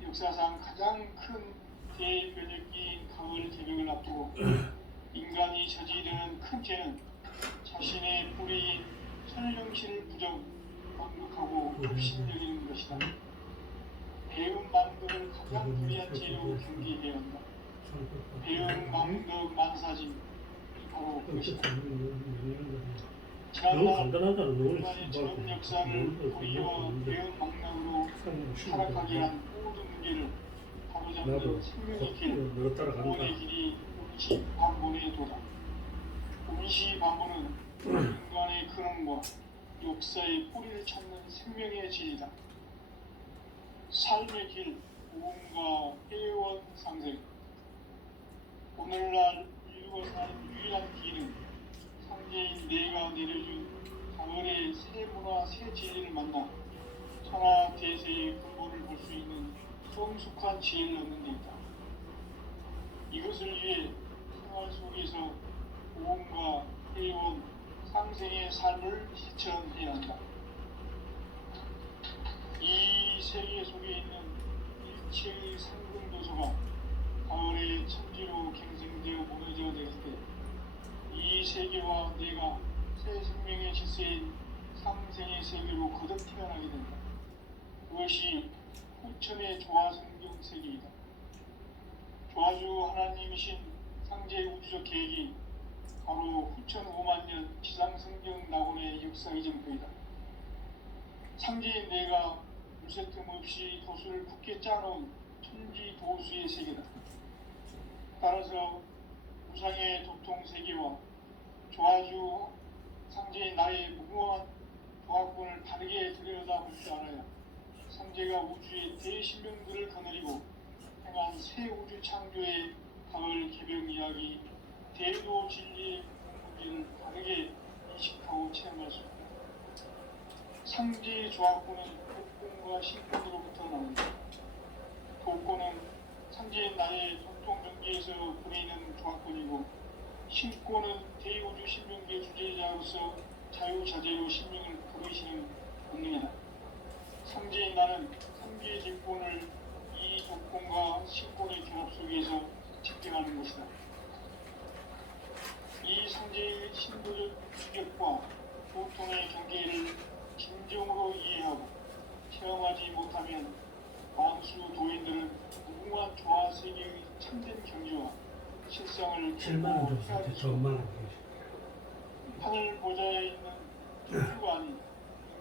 역사상 가장 큰 대변혁기인 가을 개벽을 앞두고 인간이 저지르는 큰 죄는 자신의 뿌리인 선령신을 부정, 망극하고 불신여기는 것이다. 배운 망덕을 가장 불리한 죄로 경계해야 한다. 배운 망덕 만사짐, 바로 그것이다. 너무 간단하다는 걸 인간의 전 역사를 불의와 배운 망락으로 타락하게 한 모든 문제를 바로잡는 생명의 길, 구원의 길이 운시반본의 도다. 운시반본은 인간의 근원과 역사의 뿌리를 찾는 생명의 진이다. 삶의 길, 무언가 회원 상생. 오늘날 인류가 사는 유일한 길은 상제인 내가 내려준 가을의 새 문화, 새 진리를 만나 천하 대세의 근본을 볼 수 있는 성숙한 지혜를 얻는 데 있다. 이것을 위해 생활 속에서 무언가 회원 상생의 삶을 실천해야 한다. 이 세계 속에 있는 일체의 상근도서가 가을의 천지로 갱생되어 무너져 내릴 때 이 세계와 내가 새 생명의 질서인 상생의 세계로 거듭 태어나게 된다. 그것이 후천의 조화성경 세계이다. 조화주 하나님이신 상제 우주적 계획이 바로 후천 5만년 지상성경 낙원의 역사 이전표이다. 상제인 내가 물새틈 없이 도수를 굳게 짜놓은 천지 도수의 세계다. 따라서 우상의 도통 세계와 조화주 상제인 나의 무궁한 조합권을 다르게 들여다볼 줄 알아야 상제가 우주의 대신명들을 거느리고 행한 새 우주 창조의 가을 개벽 이야기 대도 진리의 문제를 다르게 인식하고 체험할 수 있다. 상제의 조합권은 독권과 신권으로부터 나온다. 독권은 상제인 나의 도통 경계에서 부리는 조합권이고 신권은 대우주 신명계 주제자로서 자유자재로 신명을 부르시는 본능이다. 상제인 나는 상계의 직권을 이 독권과 신권의 결합 속에서 집행하는 것이다. 이 상제의 신도적 규격과 보통의 경계를 진정으로 이해하고 체험하지 못하면 만수 도인들은 무궁한 조화 세계의 참된 경지와 실상을 실망을 줬을 때 정말 하늘 보좌에 있는 천주가 아닌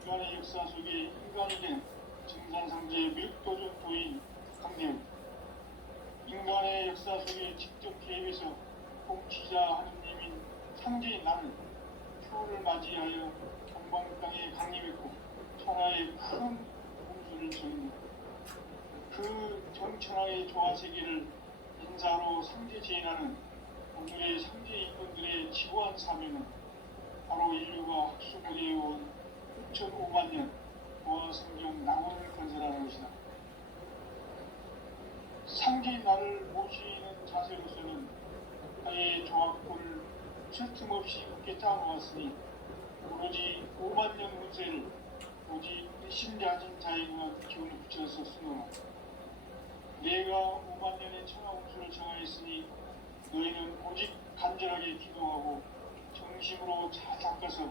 인간의 역사 속에 인간이 된 증산상제의 미륵도전 도인 역사 속에 직접 개입해서 통치자 하느님인 상제인 나는 표를 맞이하여 동방 땅에 강림했고 천하의 큰 홍수를 지은 그 정천하의 조화 세계를 인사로 상제 제인하는 오늘의 상제 인권들의 지고한 사명은 바로 인류가 학수고대해온 6,500만 년 보아 성경 낙원을 건설하는 것이다. 상제인 나를 모시는 자세로서는 나의 조합구를 쉴 틈 없이 굳게 짜놓았으니 오로지 5만 년 운세를 오직 신자진 자에게만 기운을 붙여서 쓰노라. 내가 5만 년의 천하홍수를 정하였으니 너희는 오직 간절하게 기도하고 정심으로 잘 닦아서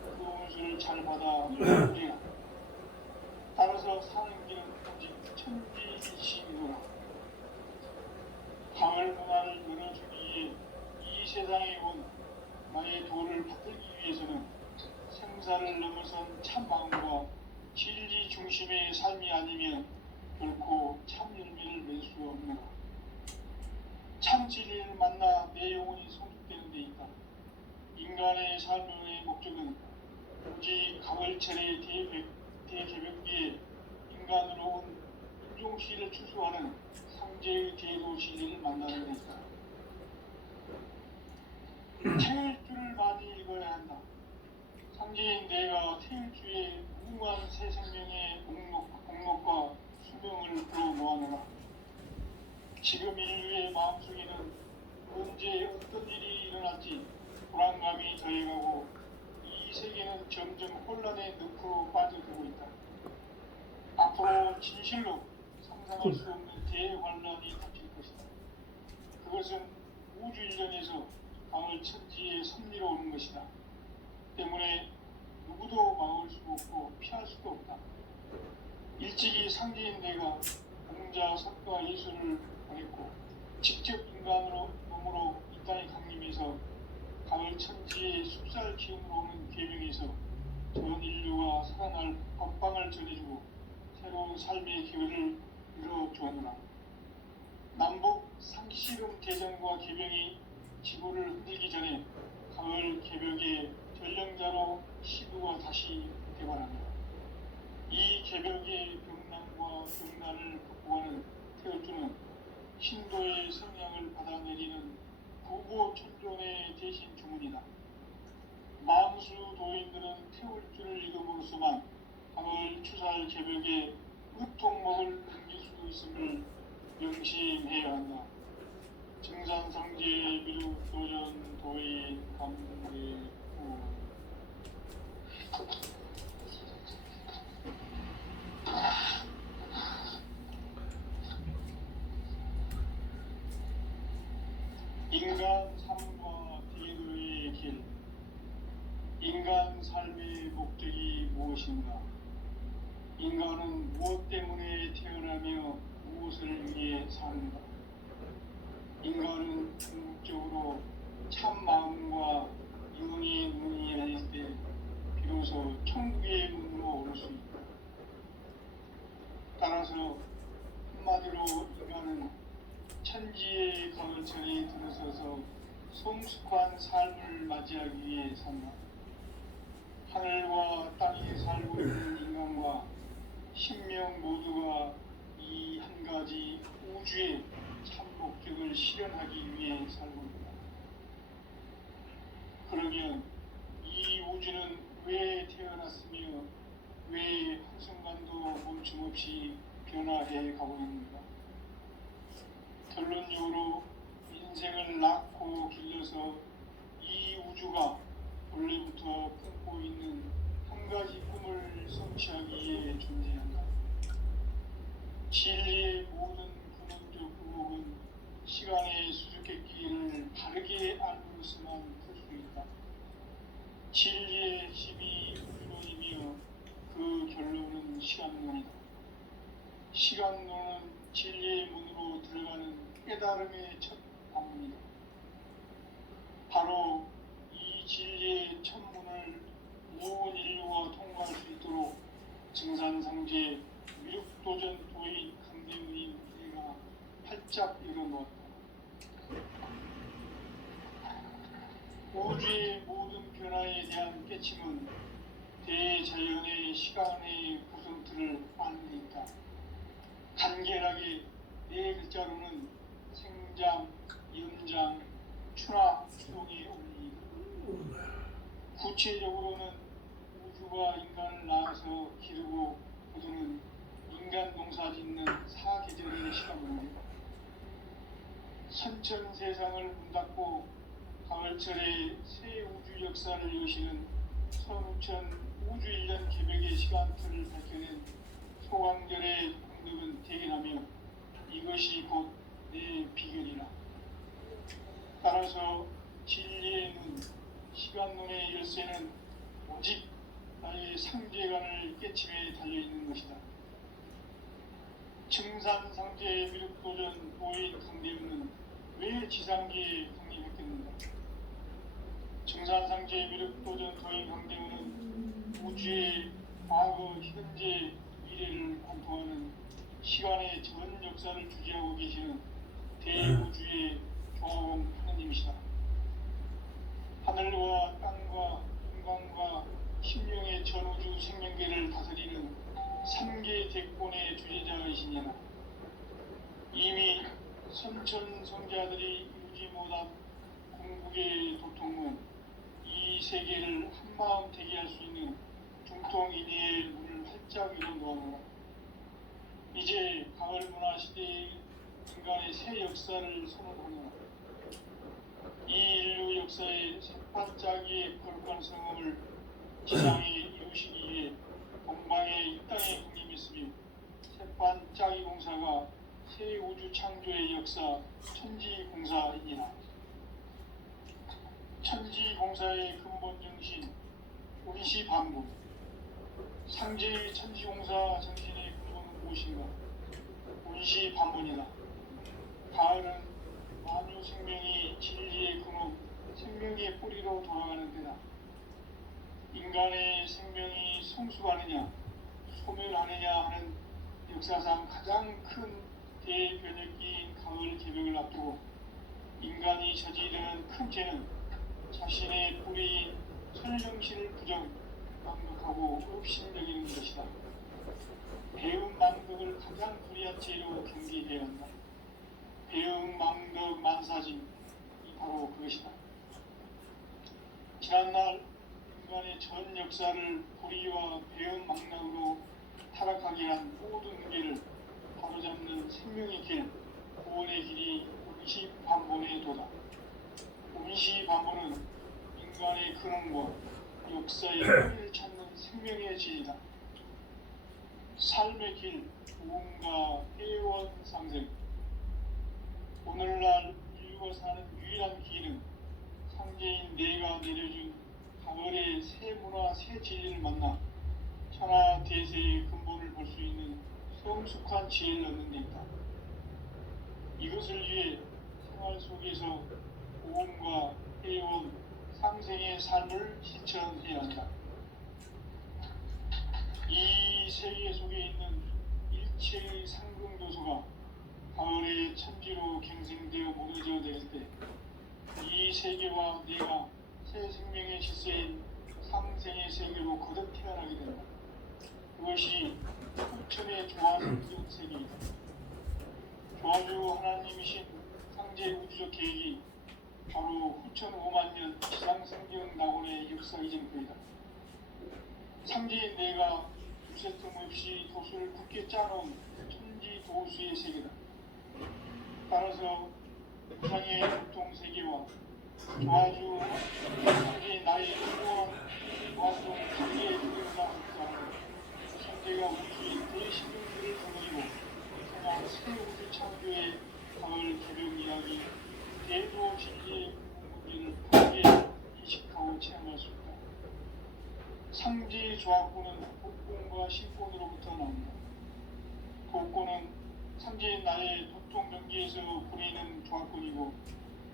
그 홍수를 잘 받아 누리라. 따라서 사는 길은 오직 천지이시니라. 강을 문화를 열어주기 위해 이 세상에 온 나의 도를 받들기 위해서는 생사를 넘어선 참 마음과 진리 중심의 삶이 아니면 결코 참 열매를 맺을 수 없느라. 참 진리를 만나 내 영혼이 성숙되는 데 있다. 인간의 삶의 목적은 오직 가을철의 대개벽기에 인간으로 온 인종시를 추수하는 상제의 대도 진리를 만나는 데 있다. 태울 줄을 많이 읽어야 한다. 상제인 내가 태울 주의 무궁한 새 생명의 공력과 수명을 불어모아내라. 지금 인류의 마음속에는 언제 어떤 일이 일어날지 불안감이 더해가고 이 세계는 점점 혼란의 늪으로 빠져들고 있다. 앞으로 진실로 상상할 수 없는 대환란이 닥칠 것이다. 그것은 우주 일련에서 강을 천지에 섭리로 오는 것이다. 때문에 누구도 막을 수 없고 피할 수도 없다. 일찍이 상제인 내가 공자, 석가, 예수를 보냈고 직접 인간으로 몸으로 이 땅에 강림해서 가을 천지의 숲살 기운으로 오는 계명에서 전 인류가 살아날 법방을 전해주고 새로운 삶의 기회를 이뤄주었노라. 남북 상씨름 대전과 개병이 지구를 흔들기 전에 가을 개벽의 전령자로 시두가 다시 개발합니다. 이 개벽의 병난과 병난을 극복하는 태어주는 신도의 성향을 받아내리는 구보천존의 대신 주문이다. 만수 도인들은 태울주를 읽음으로써만 가을 추살 개벽의 으통목을 넘길 수 있음을 명심해야 한다. 증산상제 미륵도전 도의 감대후 인간 삶과 대도의 길. 인간 삶의 목적이 무엇인가? 인간은 무엇 때문에 태어나며 무엇을 위해 사는가? 인간은 궁극적으로 참 마음과 영의 눈이 열릴 때 비로소 천국의 문으로 오를 수 있다. 따라서 한마디로 인간은 천지의 가을철에 들어서서 성숙한 삶을 맞이하기 위해 산다. 하늘과 땅에 살고 있는 인간과 신명 모두가 이 한 가지 우주의 참 목적을 실현하기 위해 살고 있다. 그러면 이 우주는 왜 태어났으며 왜 한순간도 멈춤없이 변화해 가고 있는가? 결론적으로 인생을 낳고 길러서 이 우주가 원래부터 품고 있는 한 가지 꿈을 성취하기 위해 존재한다. 진리의 모든 근원적 의혹은 시간의 수수께끼를 바르게 알므로서만 풀 수 있다. 진리의 핵심이 우주론이며 그 결론은 시간론이다. 시간론은 진리의 문으로 들어가는 깨달음의 첫 방문이다. 바로 이 진리의 첫 문을 온 인류가 통과할 수 있도록 증산상제 미륵도전 도인 강대훈이 우리가 활짝 열어놓았다. 우주의 모든 변화에 대한 깨침은 대자연의 시간의 구성틀을 아는 데 있다. 간결하게 네 글자로는 생장, 연장, 추나 추동의 원리이다. 구체적으로는 우주가 인간을 낳아서 기르고 거두는 인간 농사 짓는 사계절의 시간으로 선천 세상을 문 닫고 가을철에 새 우주 역사를 여시는 선우천 우주 1년 계획의 시간틀을 밝혀낸 소강절의 공덕은 대견하며 이것이 곧 내 비결이라. 따라서 진리의 눈, 시간론의 열쇠는 오직 나의 상제관을 깨침에 달려있는 것이다. 증산상제의 미륵도전 도인 강대우는 왜 지상계에 강림했겠는가? 증산상제의 미륵도전 도인 강대우는 우주의 과거, 현재, 미래를 관통하는 시간의 전 역사를 주재하고 계시는 대우주의 조화원 하느님이시다. 하늘과 땅과 인간과 신명의 전우주 생명계를 다스리는 3개 대권의 주제자이시니라. 이미 선천성자들이 이루지 못한 궁극의 도통은 이 세계를 한마음 되게 할 수 있는 중통인의의 문을 활짝 열어 놓아노라. 이제 가을 문화 시대의 인간의 새 역사를 선언하노라. 이 인류 역사의 새반짝이의 거룩한 성음을 지상에 이루시기 위해 동방의 이 땅에 군림했으며 새반짝이 공사가 새 우주 창조의 역사 천지공사이니라. 천지공사의 근본 정신 운시반복. 상제의 천지공사 정신의 근본은 무엇인가? 운시반복이다. 가을은 만유 생명이 진리의 근원, 생명의 뿌리로 돌아가는 데다. 인간의 생명이 성숙하느냐, 소멸하느냐 하는 역사상 가장 큰 대변혁기인 가을 개벽을 앞두고 인간이 저지르는 큰 죄는 자신의 뿌리인 설령실을 부정, 망극하고 업신여기는 것이다. 배움 망극을 가장 불의한 죄로 경계해야 한다. 배움 망극 만사진이 바로 그것이다. 지난날 인간의 전 역사를 불의와 배움 망락으로 타락하게 한 모든 문제를 바로잡는 생명의 길, 구원의 길이 운시반본의 도다. 운시반본은 인간의 근원과 역사의 뿌리를 찾는 생명의 질이다. 삶의 길, 무언가 애원상생. 오늘날 인류가 사는 유일한 길은 상제인 내가 내려준 가을의 새 문화, 새 진리를 만나 천하 대세의 근본을 볼 수 있는 성숙한 지혜를 얻는 데 있다. 이것을 위해 생활 속에서 보험과 애원, 상생의 삶을 실천해야 한다. 이 세계 속에 있는 일체의 상승도소가 가을의 천지로 갱생되어 무너져 내릴 때 이 세계와 내가 새 생명의 질서인 상생의 세계로 거듭 태어나게 된다. 그것이 후천의 조화는 세계이다. 조화주 하나님이신 상제 우주적 계획이 바로 후천 5만 년 지상성경 낙원의 역사 이전표이다. 상제인 내가 유세틈 없이 도수를 굳게 짜놓은 천지 도수의 세계다. 따라서 우상의 공통세계와 조화주 상제의 나의 소원 조화주 상제의 두려움과 함께하는 상제가 우주의 대신경들을 거느리고 생활 새 우주 창조의 가을 개벽 이야기 대도 진리의 문제를 크게 인식하고 체험할 수 있다. 상제의 조합구는 복권과 신권으로부터 나온다. 복권은 상제의 나의 도통 명기에서 부리는 조합권이고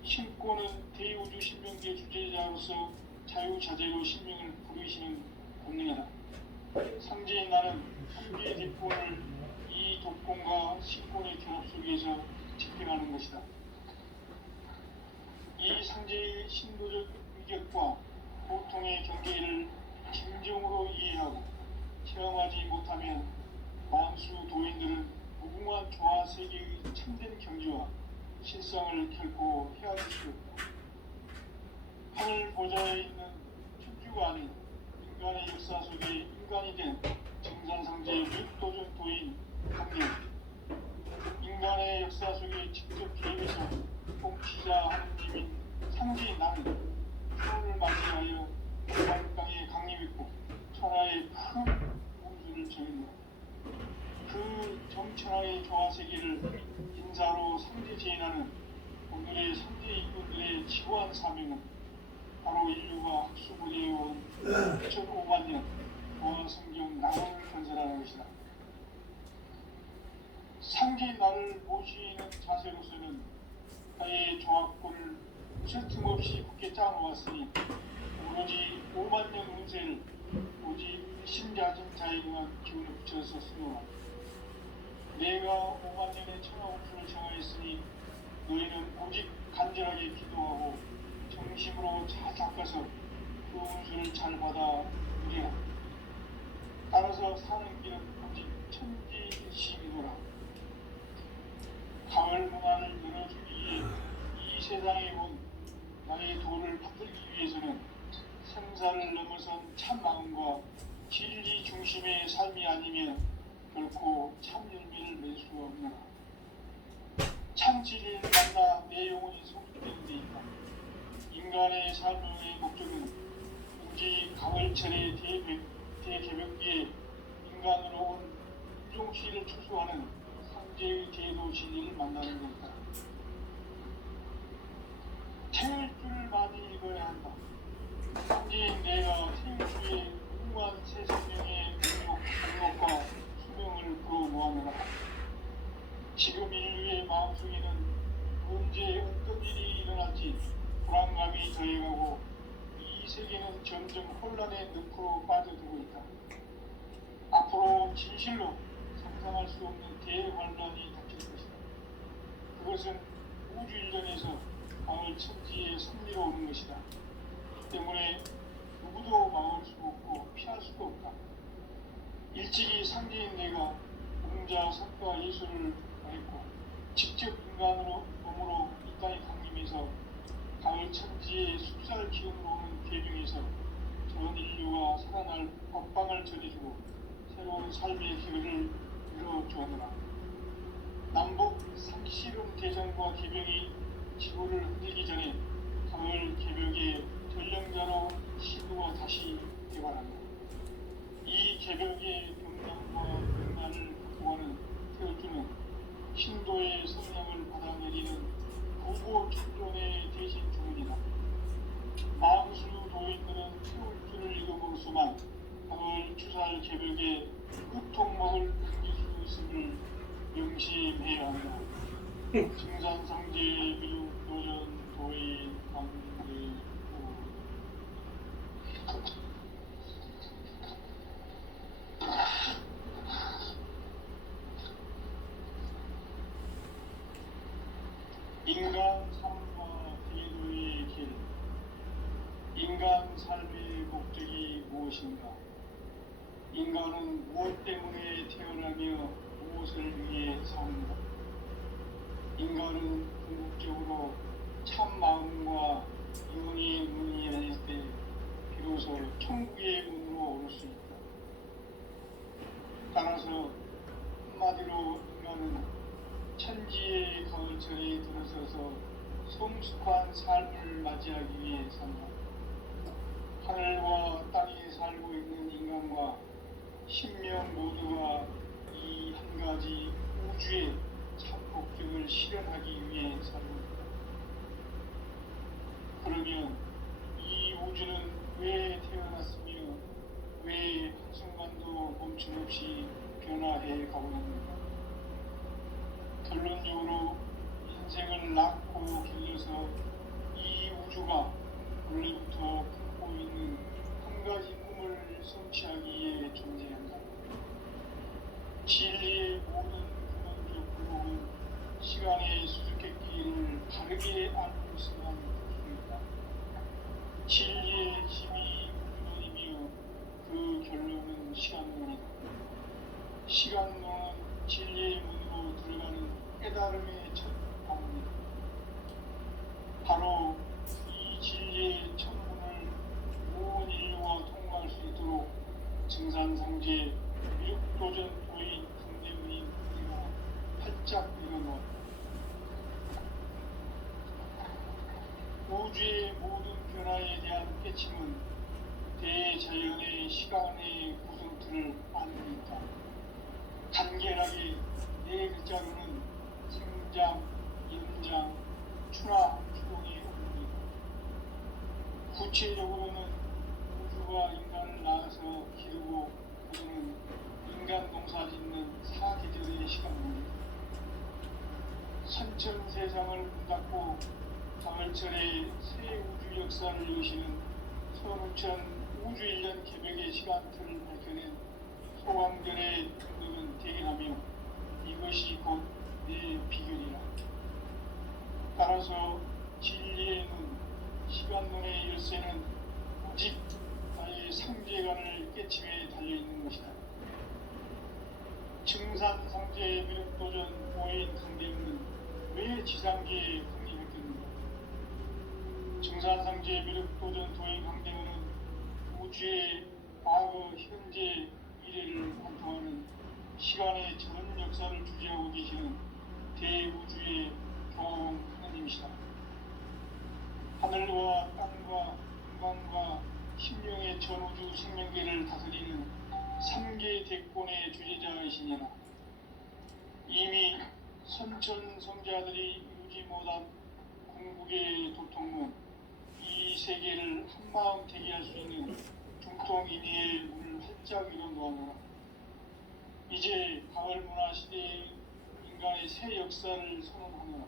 신권은 대우주 신명계 주제자로서 자유자재로 신명을 부르시는 권능이다. 상제의 나는 상제의 대권을 이 독권과 신권의 결합 속에서 집행하는 것이다. 이 상제의 신도적 위격과 고통의 경계를 진정으로 이해하고 체험하지 못하면 만수 도인들은 무궁한 조화 세계의 참된 경지와 실상을 결코 헤아릴 수 없다. 하늘 보좌에 있는 천주가 아닌 인간의 역사 속에 인간이 된 정산상제 육도전 도인 강령, 인간의 역사 속에 직접 개입해서 통치자 하느님인 상제인 나는 태호를 맞이하여 북한 땅에 강림했고 천하의 큰 공수를 정했노라. 그 정천하의 조화세계를 인사로 상제제인하는 오늘의 상제 인군들의 지구한 사명은 바로 인류가 학수고대해온 2005만 년 조화성경 나라를 건설하는 것이다. 상제인 나를 모시는 자세로서는 나의 조합권을 쉴틈없이 굳게 짜놓았으니 오로지 5만 년 운세를 오직 신자진자에 대한 기운을 붙여서 쓰노라. 내가 5만 년의 천하 운수를 정하였으니 너희는 오직 간절하게 기도하고 정심으로 잘 닦아서 그 운수를 잘 받아 누리라. 따라서 사는 길은 오직 천지일식이노라. 가을 문화를 열어주기 위해 이 세상에 온 나의 도를 받들기 위해서는 생사를 넘어선 참 마음과 진리 중심의 삶이 아니면 결코 참 열매를 맺을 수 없노라. 참 진리를 만나 내 영혼이 성숙되는 데 있다. 인간의 삶의 목적은 오직 가을철의 대개벽기에 인간으로 온 인종시를 추수하는 상제의 제도 진리를 만나는 것이다. 태울 줄을 많이 읽어야 한다. 상제인 내가 태울 주의 무궁한 새 생명의 공력과 수명을 불어모아노라. 지금 인류의 마음속에는 언제 어떤 일이 일어날지 불안감이 더해가고 이 세계는 점점 혼란의 늪으로 빠져들고 있다. 앞으로 진실로 상상할 수 없는 대환란이 닥칠 것이다. 그것은 우주 일전에서 가을 천지의 섭리로 오는 것이다. 때문에 누구도 막을 수 없고 피할 수도 없다. 일찍이 상제인 내가 공자, 석가, 예술을 했고 직접 인간으로 몸으로 이 땅에 강림해서 가을 천지의 숲살 기운으로 오는 계명에서 전 인류가 살아날 법방을 전해주고 새로운 삶의 기회를 이뤄주었노라. 남북 상씨름 대전과 개벽이 지구를 흔들기 전에 가을 개벽의 전령자로 시구가 다시 개발한다. 이 개벽의 병남과 병난을 극복하는 태울주는 신도의 성령을 받아내리는 부고 천존의 대신 주문이다. 만수 도인들은 태울주를 읽어보고서만 가을 추살 개벽의 끝통목을 넘길 수 있음을 명심해야 한다. 증산상제 미륵 도전 도인 강대 인간 삶과 대도의 길. 인간 삶의 목적이 무엇인가? 인간은 무엇 때문에 태어나며 무엇을 위해 사는가? 인간은 궁극적으로 참 마음과 영혼의 문이 열릴 때 비로소 천국의 문으로 오를 수 있다. 따라서 한마디로 인간은 천지의 가을철에 들어서서 성숙한 삶을 맞이하기 위해 산다. 하늘과 땅에 살고 있는 인간과 신명 모두가 이 한 가지 우주의 참 목적을 실현하기 위해 살고 있다. 그러면 이 우주는 왜 태어났으며 왜 한순간도 멈춤없이 변화해 가고 있는가? 결론적으로 인생을 낳고 길러서 이 우주가 원래부터 품고 있는 한 가지 꿈을 성취하기에 존재한다. 진리의 모든 근원적 굴곡은 시간의 수수께끼를 바르게 알고 있어야만 할 수 있다. 진리의 힘이 근원이며 그 결론은 시간론이다. 시간론은 진리의 문으로 들어가는 깨달음의 첫 방문이다. 바로 이 진리의 첫 문을 온 인류가 통과할 수 있도록 증산상제 미륵도전 도인 강대문인 우리가 활짝 일어났다. 우주의 모든 변화에 대한 깨침은 대자연의 시간의 구성틀을 아느니까 간결하게 네 글자로는 생장, 연장, 추나 추동이 옵니다. 구체적으로는 우주가 인간을 낳아서 기르고 그는 인간 농사 짓는 사계절의 시간입니다. 선천 세상을 문 닫고 가을철에 새 우주 역사를 여시는 선우천 우주 1년 개벽의 시간틀을 밝혀낸 소강절의 등급은 대견하며 이것이 곧 내 비결이라. 따라서 진리의 눈, 시간론의 열쇠는 오직 나의 상제관을 깨침에 달려있는 것이다. 증산상제 미륵도전 오인 강대문은 왜 지상계에 국립했겠는가? 증산상제 미륵도전 도인 강대문은 우주의 과거, 현재, 미래를 관통하는 시간의 전 역사를 주재하고 계시는 대우주의 교황 하나님이시다. 하늘과 땅과 인간과 심령의 전우주 생명계를 다스리는 3개 대권의 주제자이시니라. 이미 선천성자들이 이루지 못한 궁극의 도통은 이 세계를 한마음 되게 할 수 있는 중통인의의 문을 활짝 열어놓아노라. 이제 가을 문화 시대의 인간의 새 역사를 선언하노라.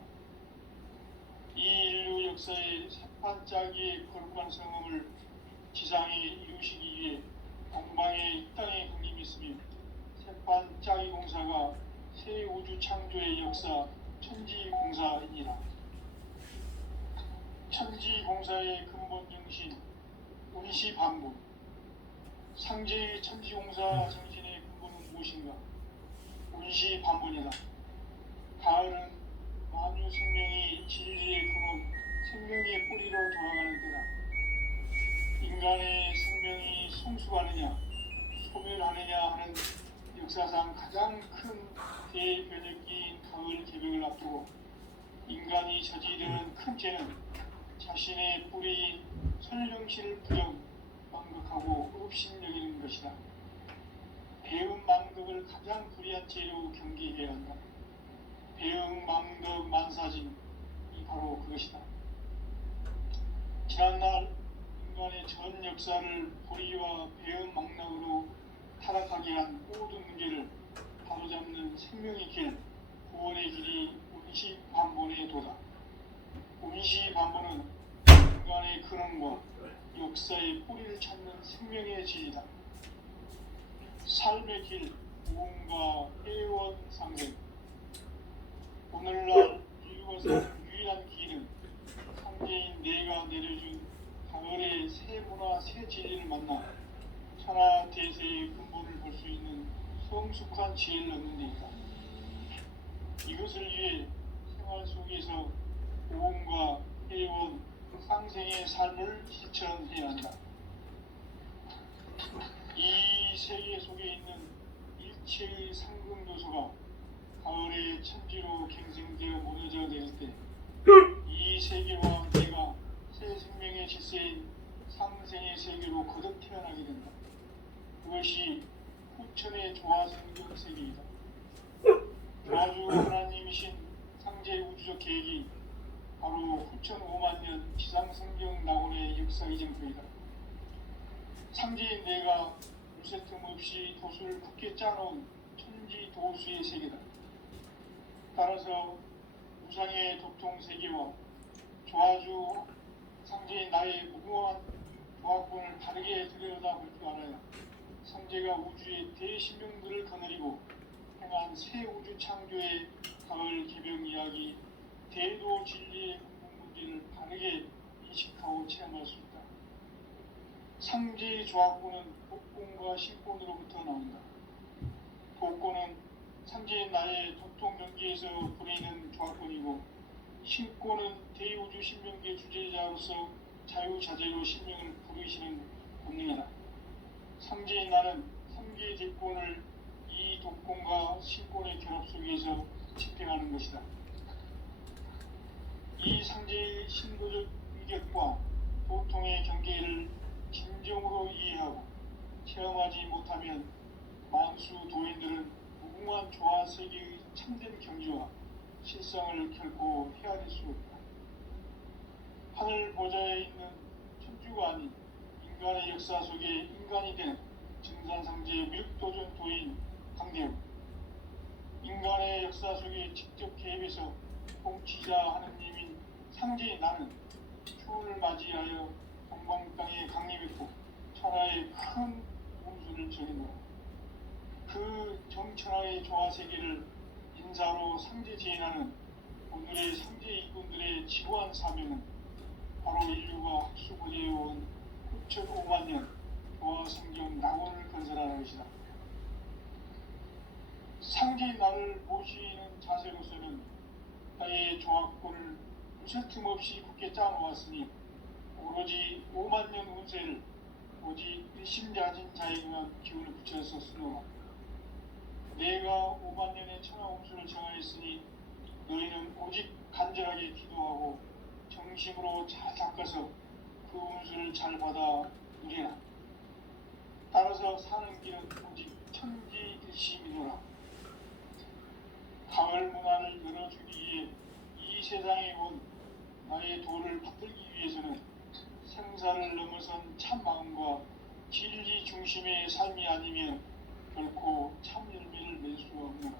이 인류 역사의 새반짝이의 거룩한 성음을 지상에 이루시기 위해 동방에 이 땅에 군림했으며 새반짝이 공사가 새 우주 창조의 역사 천지공사이니라. 천지공사의 근본 정신 운시반복. 상제의 천지공사 정신의 근본은 무엇인가? 운시반복이다. 가을은 만유 생명이 진리의 근원, 생명의 뿌리로 돌아가는 때다. 인간의 생명이 성숙하느냐, 소멸하느냐 하는 역사상 가장 큰 대변혁기인 가을 개벽을 앞두고 인간이 저지르는 큰 죄는 자신의 뿌리인 설령실을 부정, 망극하고 의심여기는 것이다. 배음 망극을 가장 불의한 죄로 경계해야 한다. 배음 망극 만사징이 바로 그것이다. 지난날 인간의 전 역사를 불의와 배음 망락으로 타락하게 한 모든 문제를 바로잡는 생명의 길, 구원의 길이 운시반본의 도다. 운시반본은 인간의 근원과 역사의 뿌리를 찾는 생명의 질이다. 삶의 길, 무언가 애원상생. 오늘날 인류가 사는 유일한 길은 상제인 내가 내려준 가을의 새 문화, 새 진리를 만나 천하 대세의 근본을 볼 수 있는 성숙한 지혜를 얻는 데이다. 이것을 위해 생활 속에서 고음과 애원, 상생의 삶을 실천해야 한다. 이 세계 속에 있는 일체의 상금 요소가 가을의 천지로 갱생되어 무너져 내릴 때 이 세계와 내가 새 생명의 질서인 상생의 세계로 거듭 태어나게 된다. 그것이 후천의 조화성경 세계이다. 조화주 하나님이신 상제 우주적 계획이 바로 후천 5만 년 지상성경 낙원의 역사의 증거이다. 상제인 내가 물새틈 없이 도수를 굳게 짜놓은 천지 도수의 세계다. 따라서 우상의 도통 세계와 조화주 상제인 나의 무궁한 조합권을 다르게 들여다볼 줄 알아야 상제가 우주의 대신명들을 거느리고 행한 새 우주 창조의 가을 개벽 이야기, 대도 진리의 근본 문제를 바르게 인식하고 체험할 수 있다. 상제 조합구는 복권과 신권으로부터 나온다. 복권은 상제의 나의 도통경기에서 부리는 조합권이고, 신권은 대우주 신명기의 주제자로서 자유자재로 신명을 부르시는 본능이다. 상제의 나는 상계의 대권을 이 독권과 신권의 결합 속에서 집행하는 것이다. 이 상제의 신도적 위격과 도통의 경계를 진정으로 이해하고 체험하지 못하면 만수 도인들은 무궁한 조화 세계의 참된 경지와 실상을 결코 헤아릴 수 없다. 하늘 보좌에 있는 천주가 아닌 인간의 역사 속에 인간이 된 증산상제의 밀도전 도인 강대우, 인간의 역사 속에 직접 개입해서 통치자 하느님인 상제의 나는 추운을 맞이하여 동방 땅에 강림했고 천하의 큰 운수를 전해노라. 그 정천하의 조화 세계를 인사로 상제 제인하는 오늘의 상제 일꾼들의 지고한 사명은 바로 인류가 학수고대해온 9,500만 년 조화 성경 낙원을 건설하는 것이다. 상제의 나를 모시는 자세로서는 나의 조합권을 무쇠틈 없이 굳게 짜놓았으니 오로지 5만 년 운세를 오직 일심자진 자에게만 기운을 붙여서 쓰노라. 내가 5만 년의 천하 운수를 정하였으니 너희는 오직 간절하게 기도하고 정심으로 잘 닦아서 그 운수를 잘 받아 누리라. 따라서 사는 길은 오직 천지일심이노라. 가을 문화를 열어주기 위해 이 세상에 온 나의 도를 받들기 위해서는 생사를 넘어선 참 마음과 진리 중심의 삶이 아니면 결코 참 열매를 맺을 수가 없노라.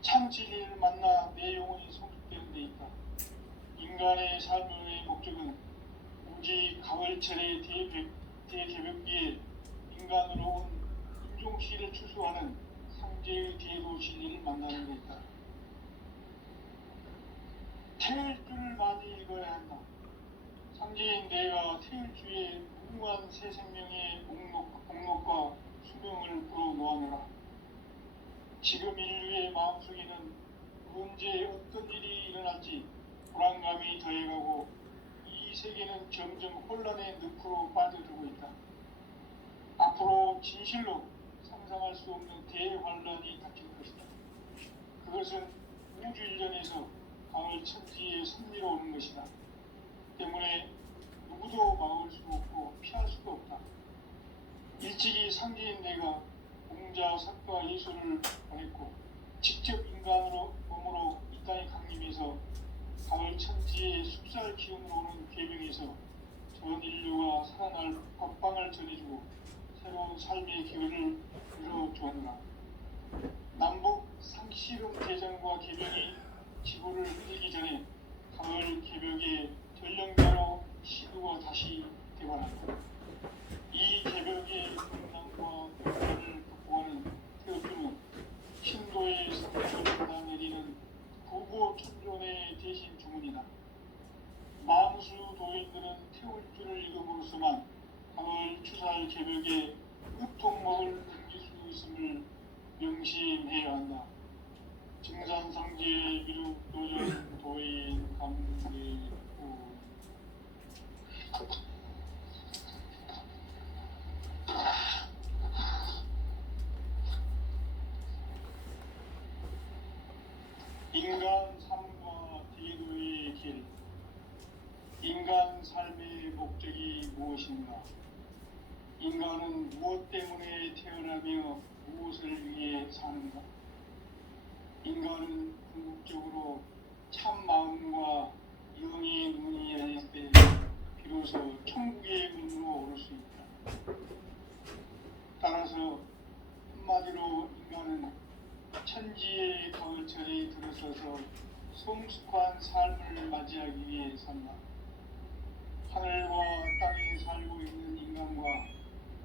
참 진리를 만나 내 영혼이 성숙되는 데 있다. 인간의 삶의 목적은 오직 가을철의 대개벽기에 인간으로 온 인종씨를 추수하는 상제의 대도 진리를 만나는 데 있다. 태일주를 많이 읽어야 한다. 상제인 내가 태일주의 무궁한 새 생명의 목록과 수명을 불어놓아노라. 지금 인류의 마음속에는 언제 어떤 일이 일어날지 불안감이 더해가고 이 세계는 점점 혼란의 늪으로 빠져들고 있다. 앞으로 진실로 상상할 수 없는 대환란이 닥칠 것이다. 그것은 우주 일련에서 가을 천지의 섭리로 오는 것이다. 때문에 누구도 막을 수 없고 피할 수도 없다. 일찍이 상제인 내가 공자, 석가, 예수를 보냈고 직접 인간으로 몸으로 이 땅에 강림해서 가을 천지의 숲살 기운으로 오는 계명에서 전 인류가 살아날 법방을 전해주고 새로운 삶의 기회를 열어주었노라. 남북 상씨름 대전과 계명이 지구를 흔들기 전에 가을 개벽의 전령자로 시도가 다시 되관한다. 이 개벽의 동남과 동서를 극복하는 태어주는 신도의 성령을 받아 내리는 부고 천존의 대신 주문이다. 만수 도인들은 태울주를 읽음으로써만 가을 추살 개벽의 흡통목을 던질 수 있음을 명심해야 한다. 증산상제 미륵 도전 도인 감리구 인간 삶과 대도의 길. 인간 삶의 목적이 무엇인가? 인간은 무엇 때문에 태어나며 무엇을 위해 사는가? 인간은 궁극적으로 참 마음과 영의 눈이 열릴 때 비로소 천국의 문으로 오를 수 있다. 따라서 한마디로 인간은 천지의 가을철에 들어서서 성숙한 삶을 맞이하기 위해 산다. 하늘과 땅에 살고 있는 인간과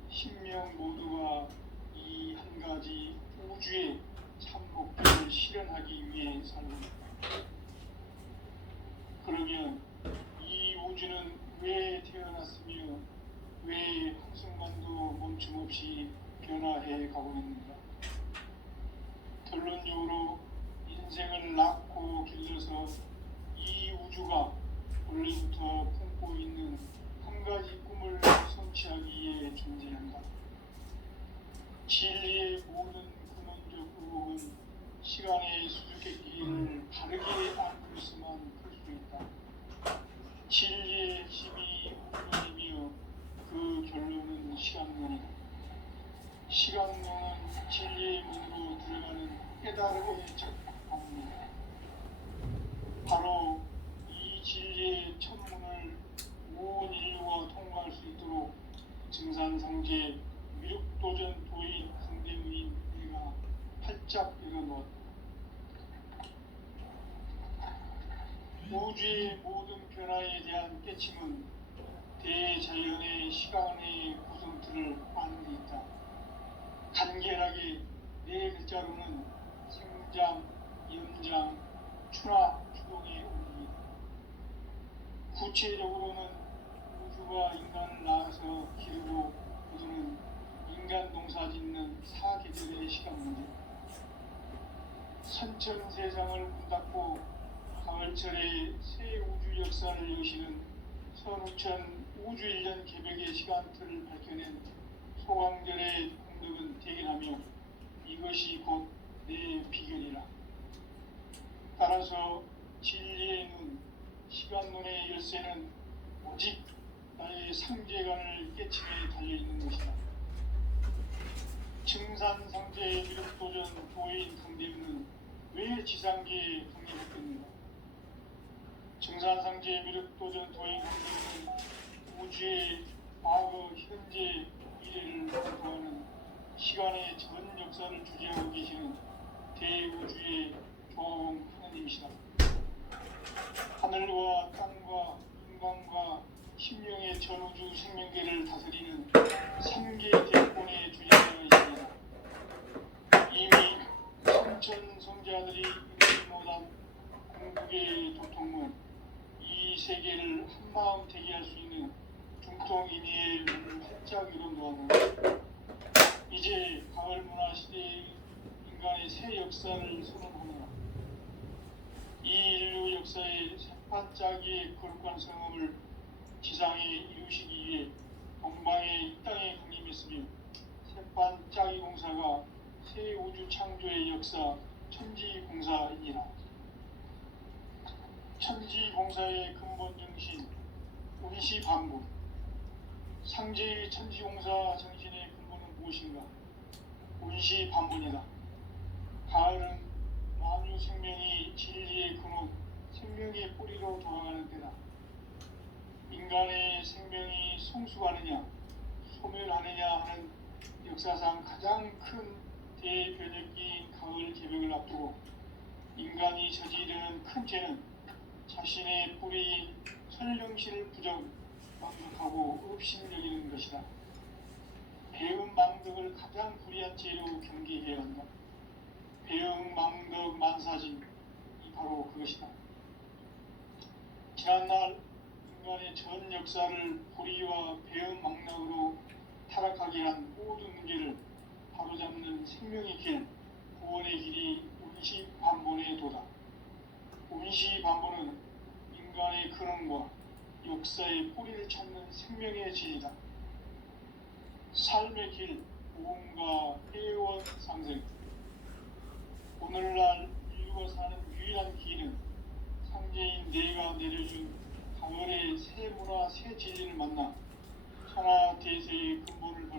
신명 모두가 이 한 가지 우주의 참 목표를 실현하기 위해 살고 있다. 그러면 이 우주는 왜 태어났으며 왜 한순간도 멈춤없이 변화해 가고 있는가? 결론적으로 인생을 낳고 길러서 이 우주가 원래부터 품고 있는 한 가지 꿈을 성취하기 위해 존재한다. 진리의 모든 근원적 의혹은 시간의 수수께끼를 바르게 안고 있으면 풀 수 있다. 진리의 힘이 우주이며 그 결론은 시간론이다. 시간론은 진리의 문으로 들어가는 깨달음의 적합합니다. 바로 이 진리의 천문을 온 인류가 통과할 수 있도록 증산상제 미륵도전 도인 강대무인 내가 활짝 열어놓았다. 우주의 모든 변화에 대한 깨침은 대자연의 시간의 구성틀을 아는 데 있다. 간결하게 네 글자로는 생장, 연장, 추나 추동의 원리이다. 구체적으로는 우주가 인간을 낳아서 기르고 거두는 인간 농사 짓는 사계절의 시간 문제. 선천 세상을 문 닫고 가을철에 새 우주 역사를 여시는 선우천 우주일년 개벽의 시간틀을 밝혀낸 소강절의 공덕은 대견하며 이것이 곧 내 비결이라. 따라서 진리의 눈, 시간론의 열쇠는 오직 나의 상제관을 깨침에 달려있는 것이다. 증산상제의 미륵도전 도인 강대문은 왜 지상계에 강림했겠는가? 증산상제의 미륵도전 도인 강대문은 우주의 과거, 현재, 미래를 공부하는 시간의 전 역사를 주재하고 계시는 대우주의 조화원 하나님이시다. 하늘과 땅과 인간과 심령의 전우주 생명계를 다스리는 삼계 대권의 주장자이십니다. 이미 삼천 성자들이 이루지 못한 궁극의 도통문, 이 세계를 한마음 되게 할 수 있는 중통인의의 문을 활짝 열어놓았는데 이제 가을 문화 시대의 인간의 새 역사를 선언하노라. 이 인류 역사의 새반짝이의 거룩한 성음을 지상에 이루시기 위해 동방의 이 땅에 강림했으며 새반짝이 공사가 새 우주 창조의 역사 천지공사이니라. 천지공사의 근본 정신 운시반복. 상제의 천지공사 정신의 근본은 무엇인가? 운시반복이다. 가을은 만유 생명이 진리의 근원, 생명의 뿌리로 돌아가는 때다. 인간의 생명이 성숙하느냐, 소멸하느냐 하는 역사상 가장 큰 대변혁기인 가을 개벽을 앞두고 인간이 저지르는 큰 죄는 자신의 뿌리인 설령실을 부정망덕하고 업신여기는 것이다. 배은망덕을 가장 불의한 죄로 경계해야 한다. 배은망덕 만사진이 바로 그것이다. 지난날 인간의 전 역사를 불의와 배은망덕으로 타락하게 한 모든 문제를 바로잡는 생명의 길, 구원의 길이 운시반본의 도다. 운시반본은 인간의 근원과 역사의 뿌리를 찾는 생명의 진리다. 삶의 길, 무언가 회원 상생. 오늘날 인류가 사는 유일한 길은 상제인 내가 내려준 가을의 새 문화, 새 진리를 만나 천하 대세의 근본을 볼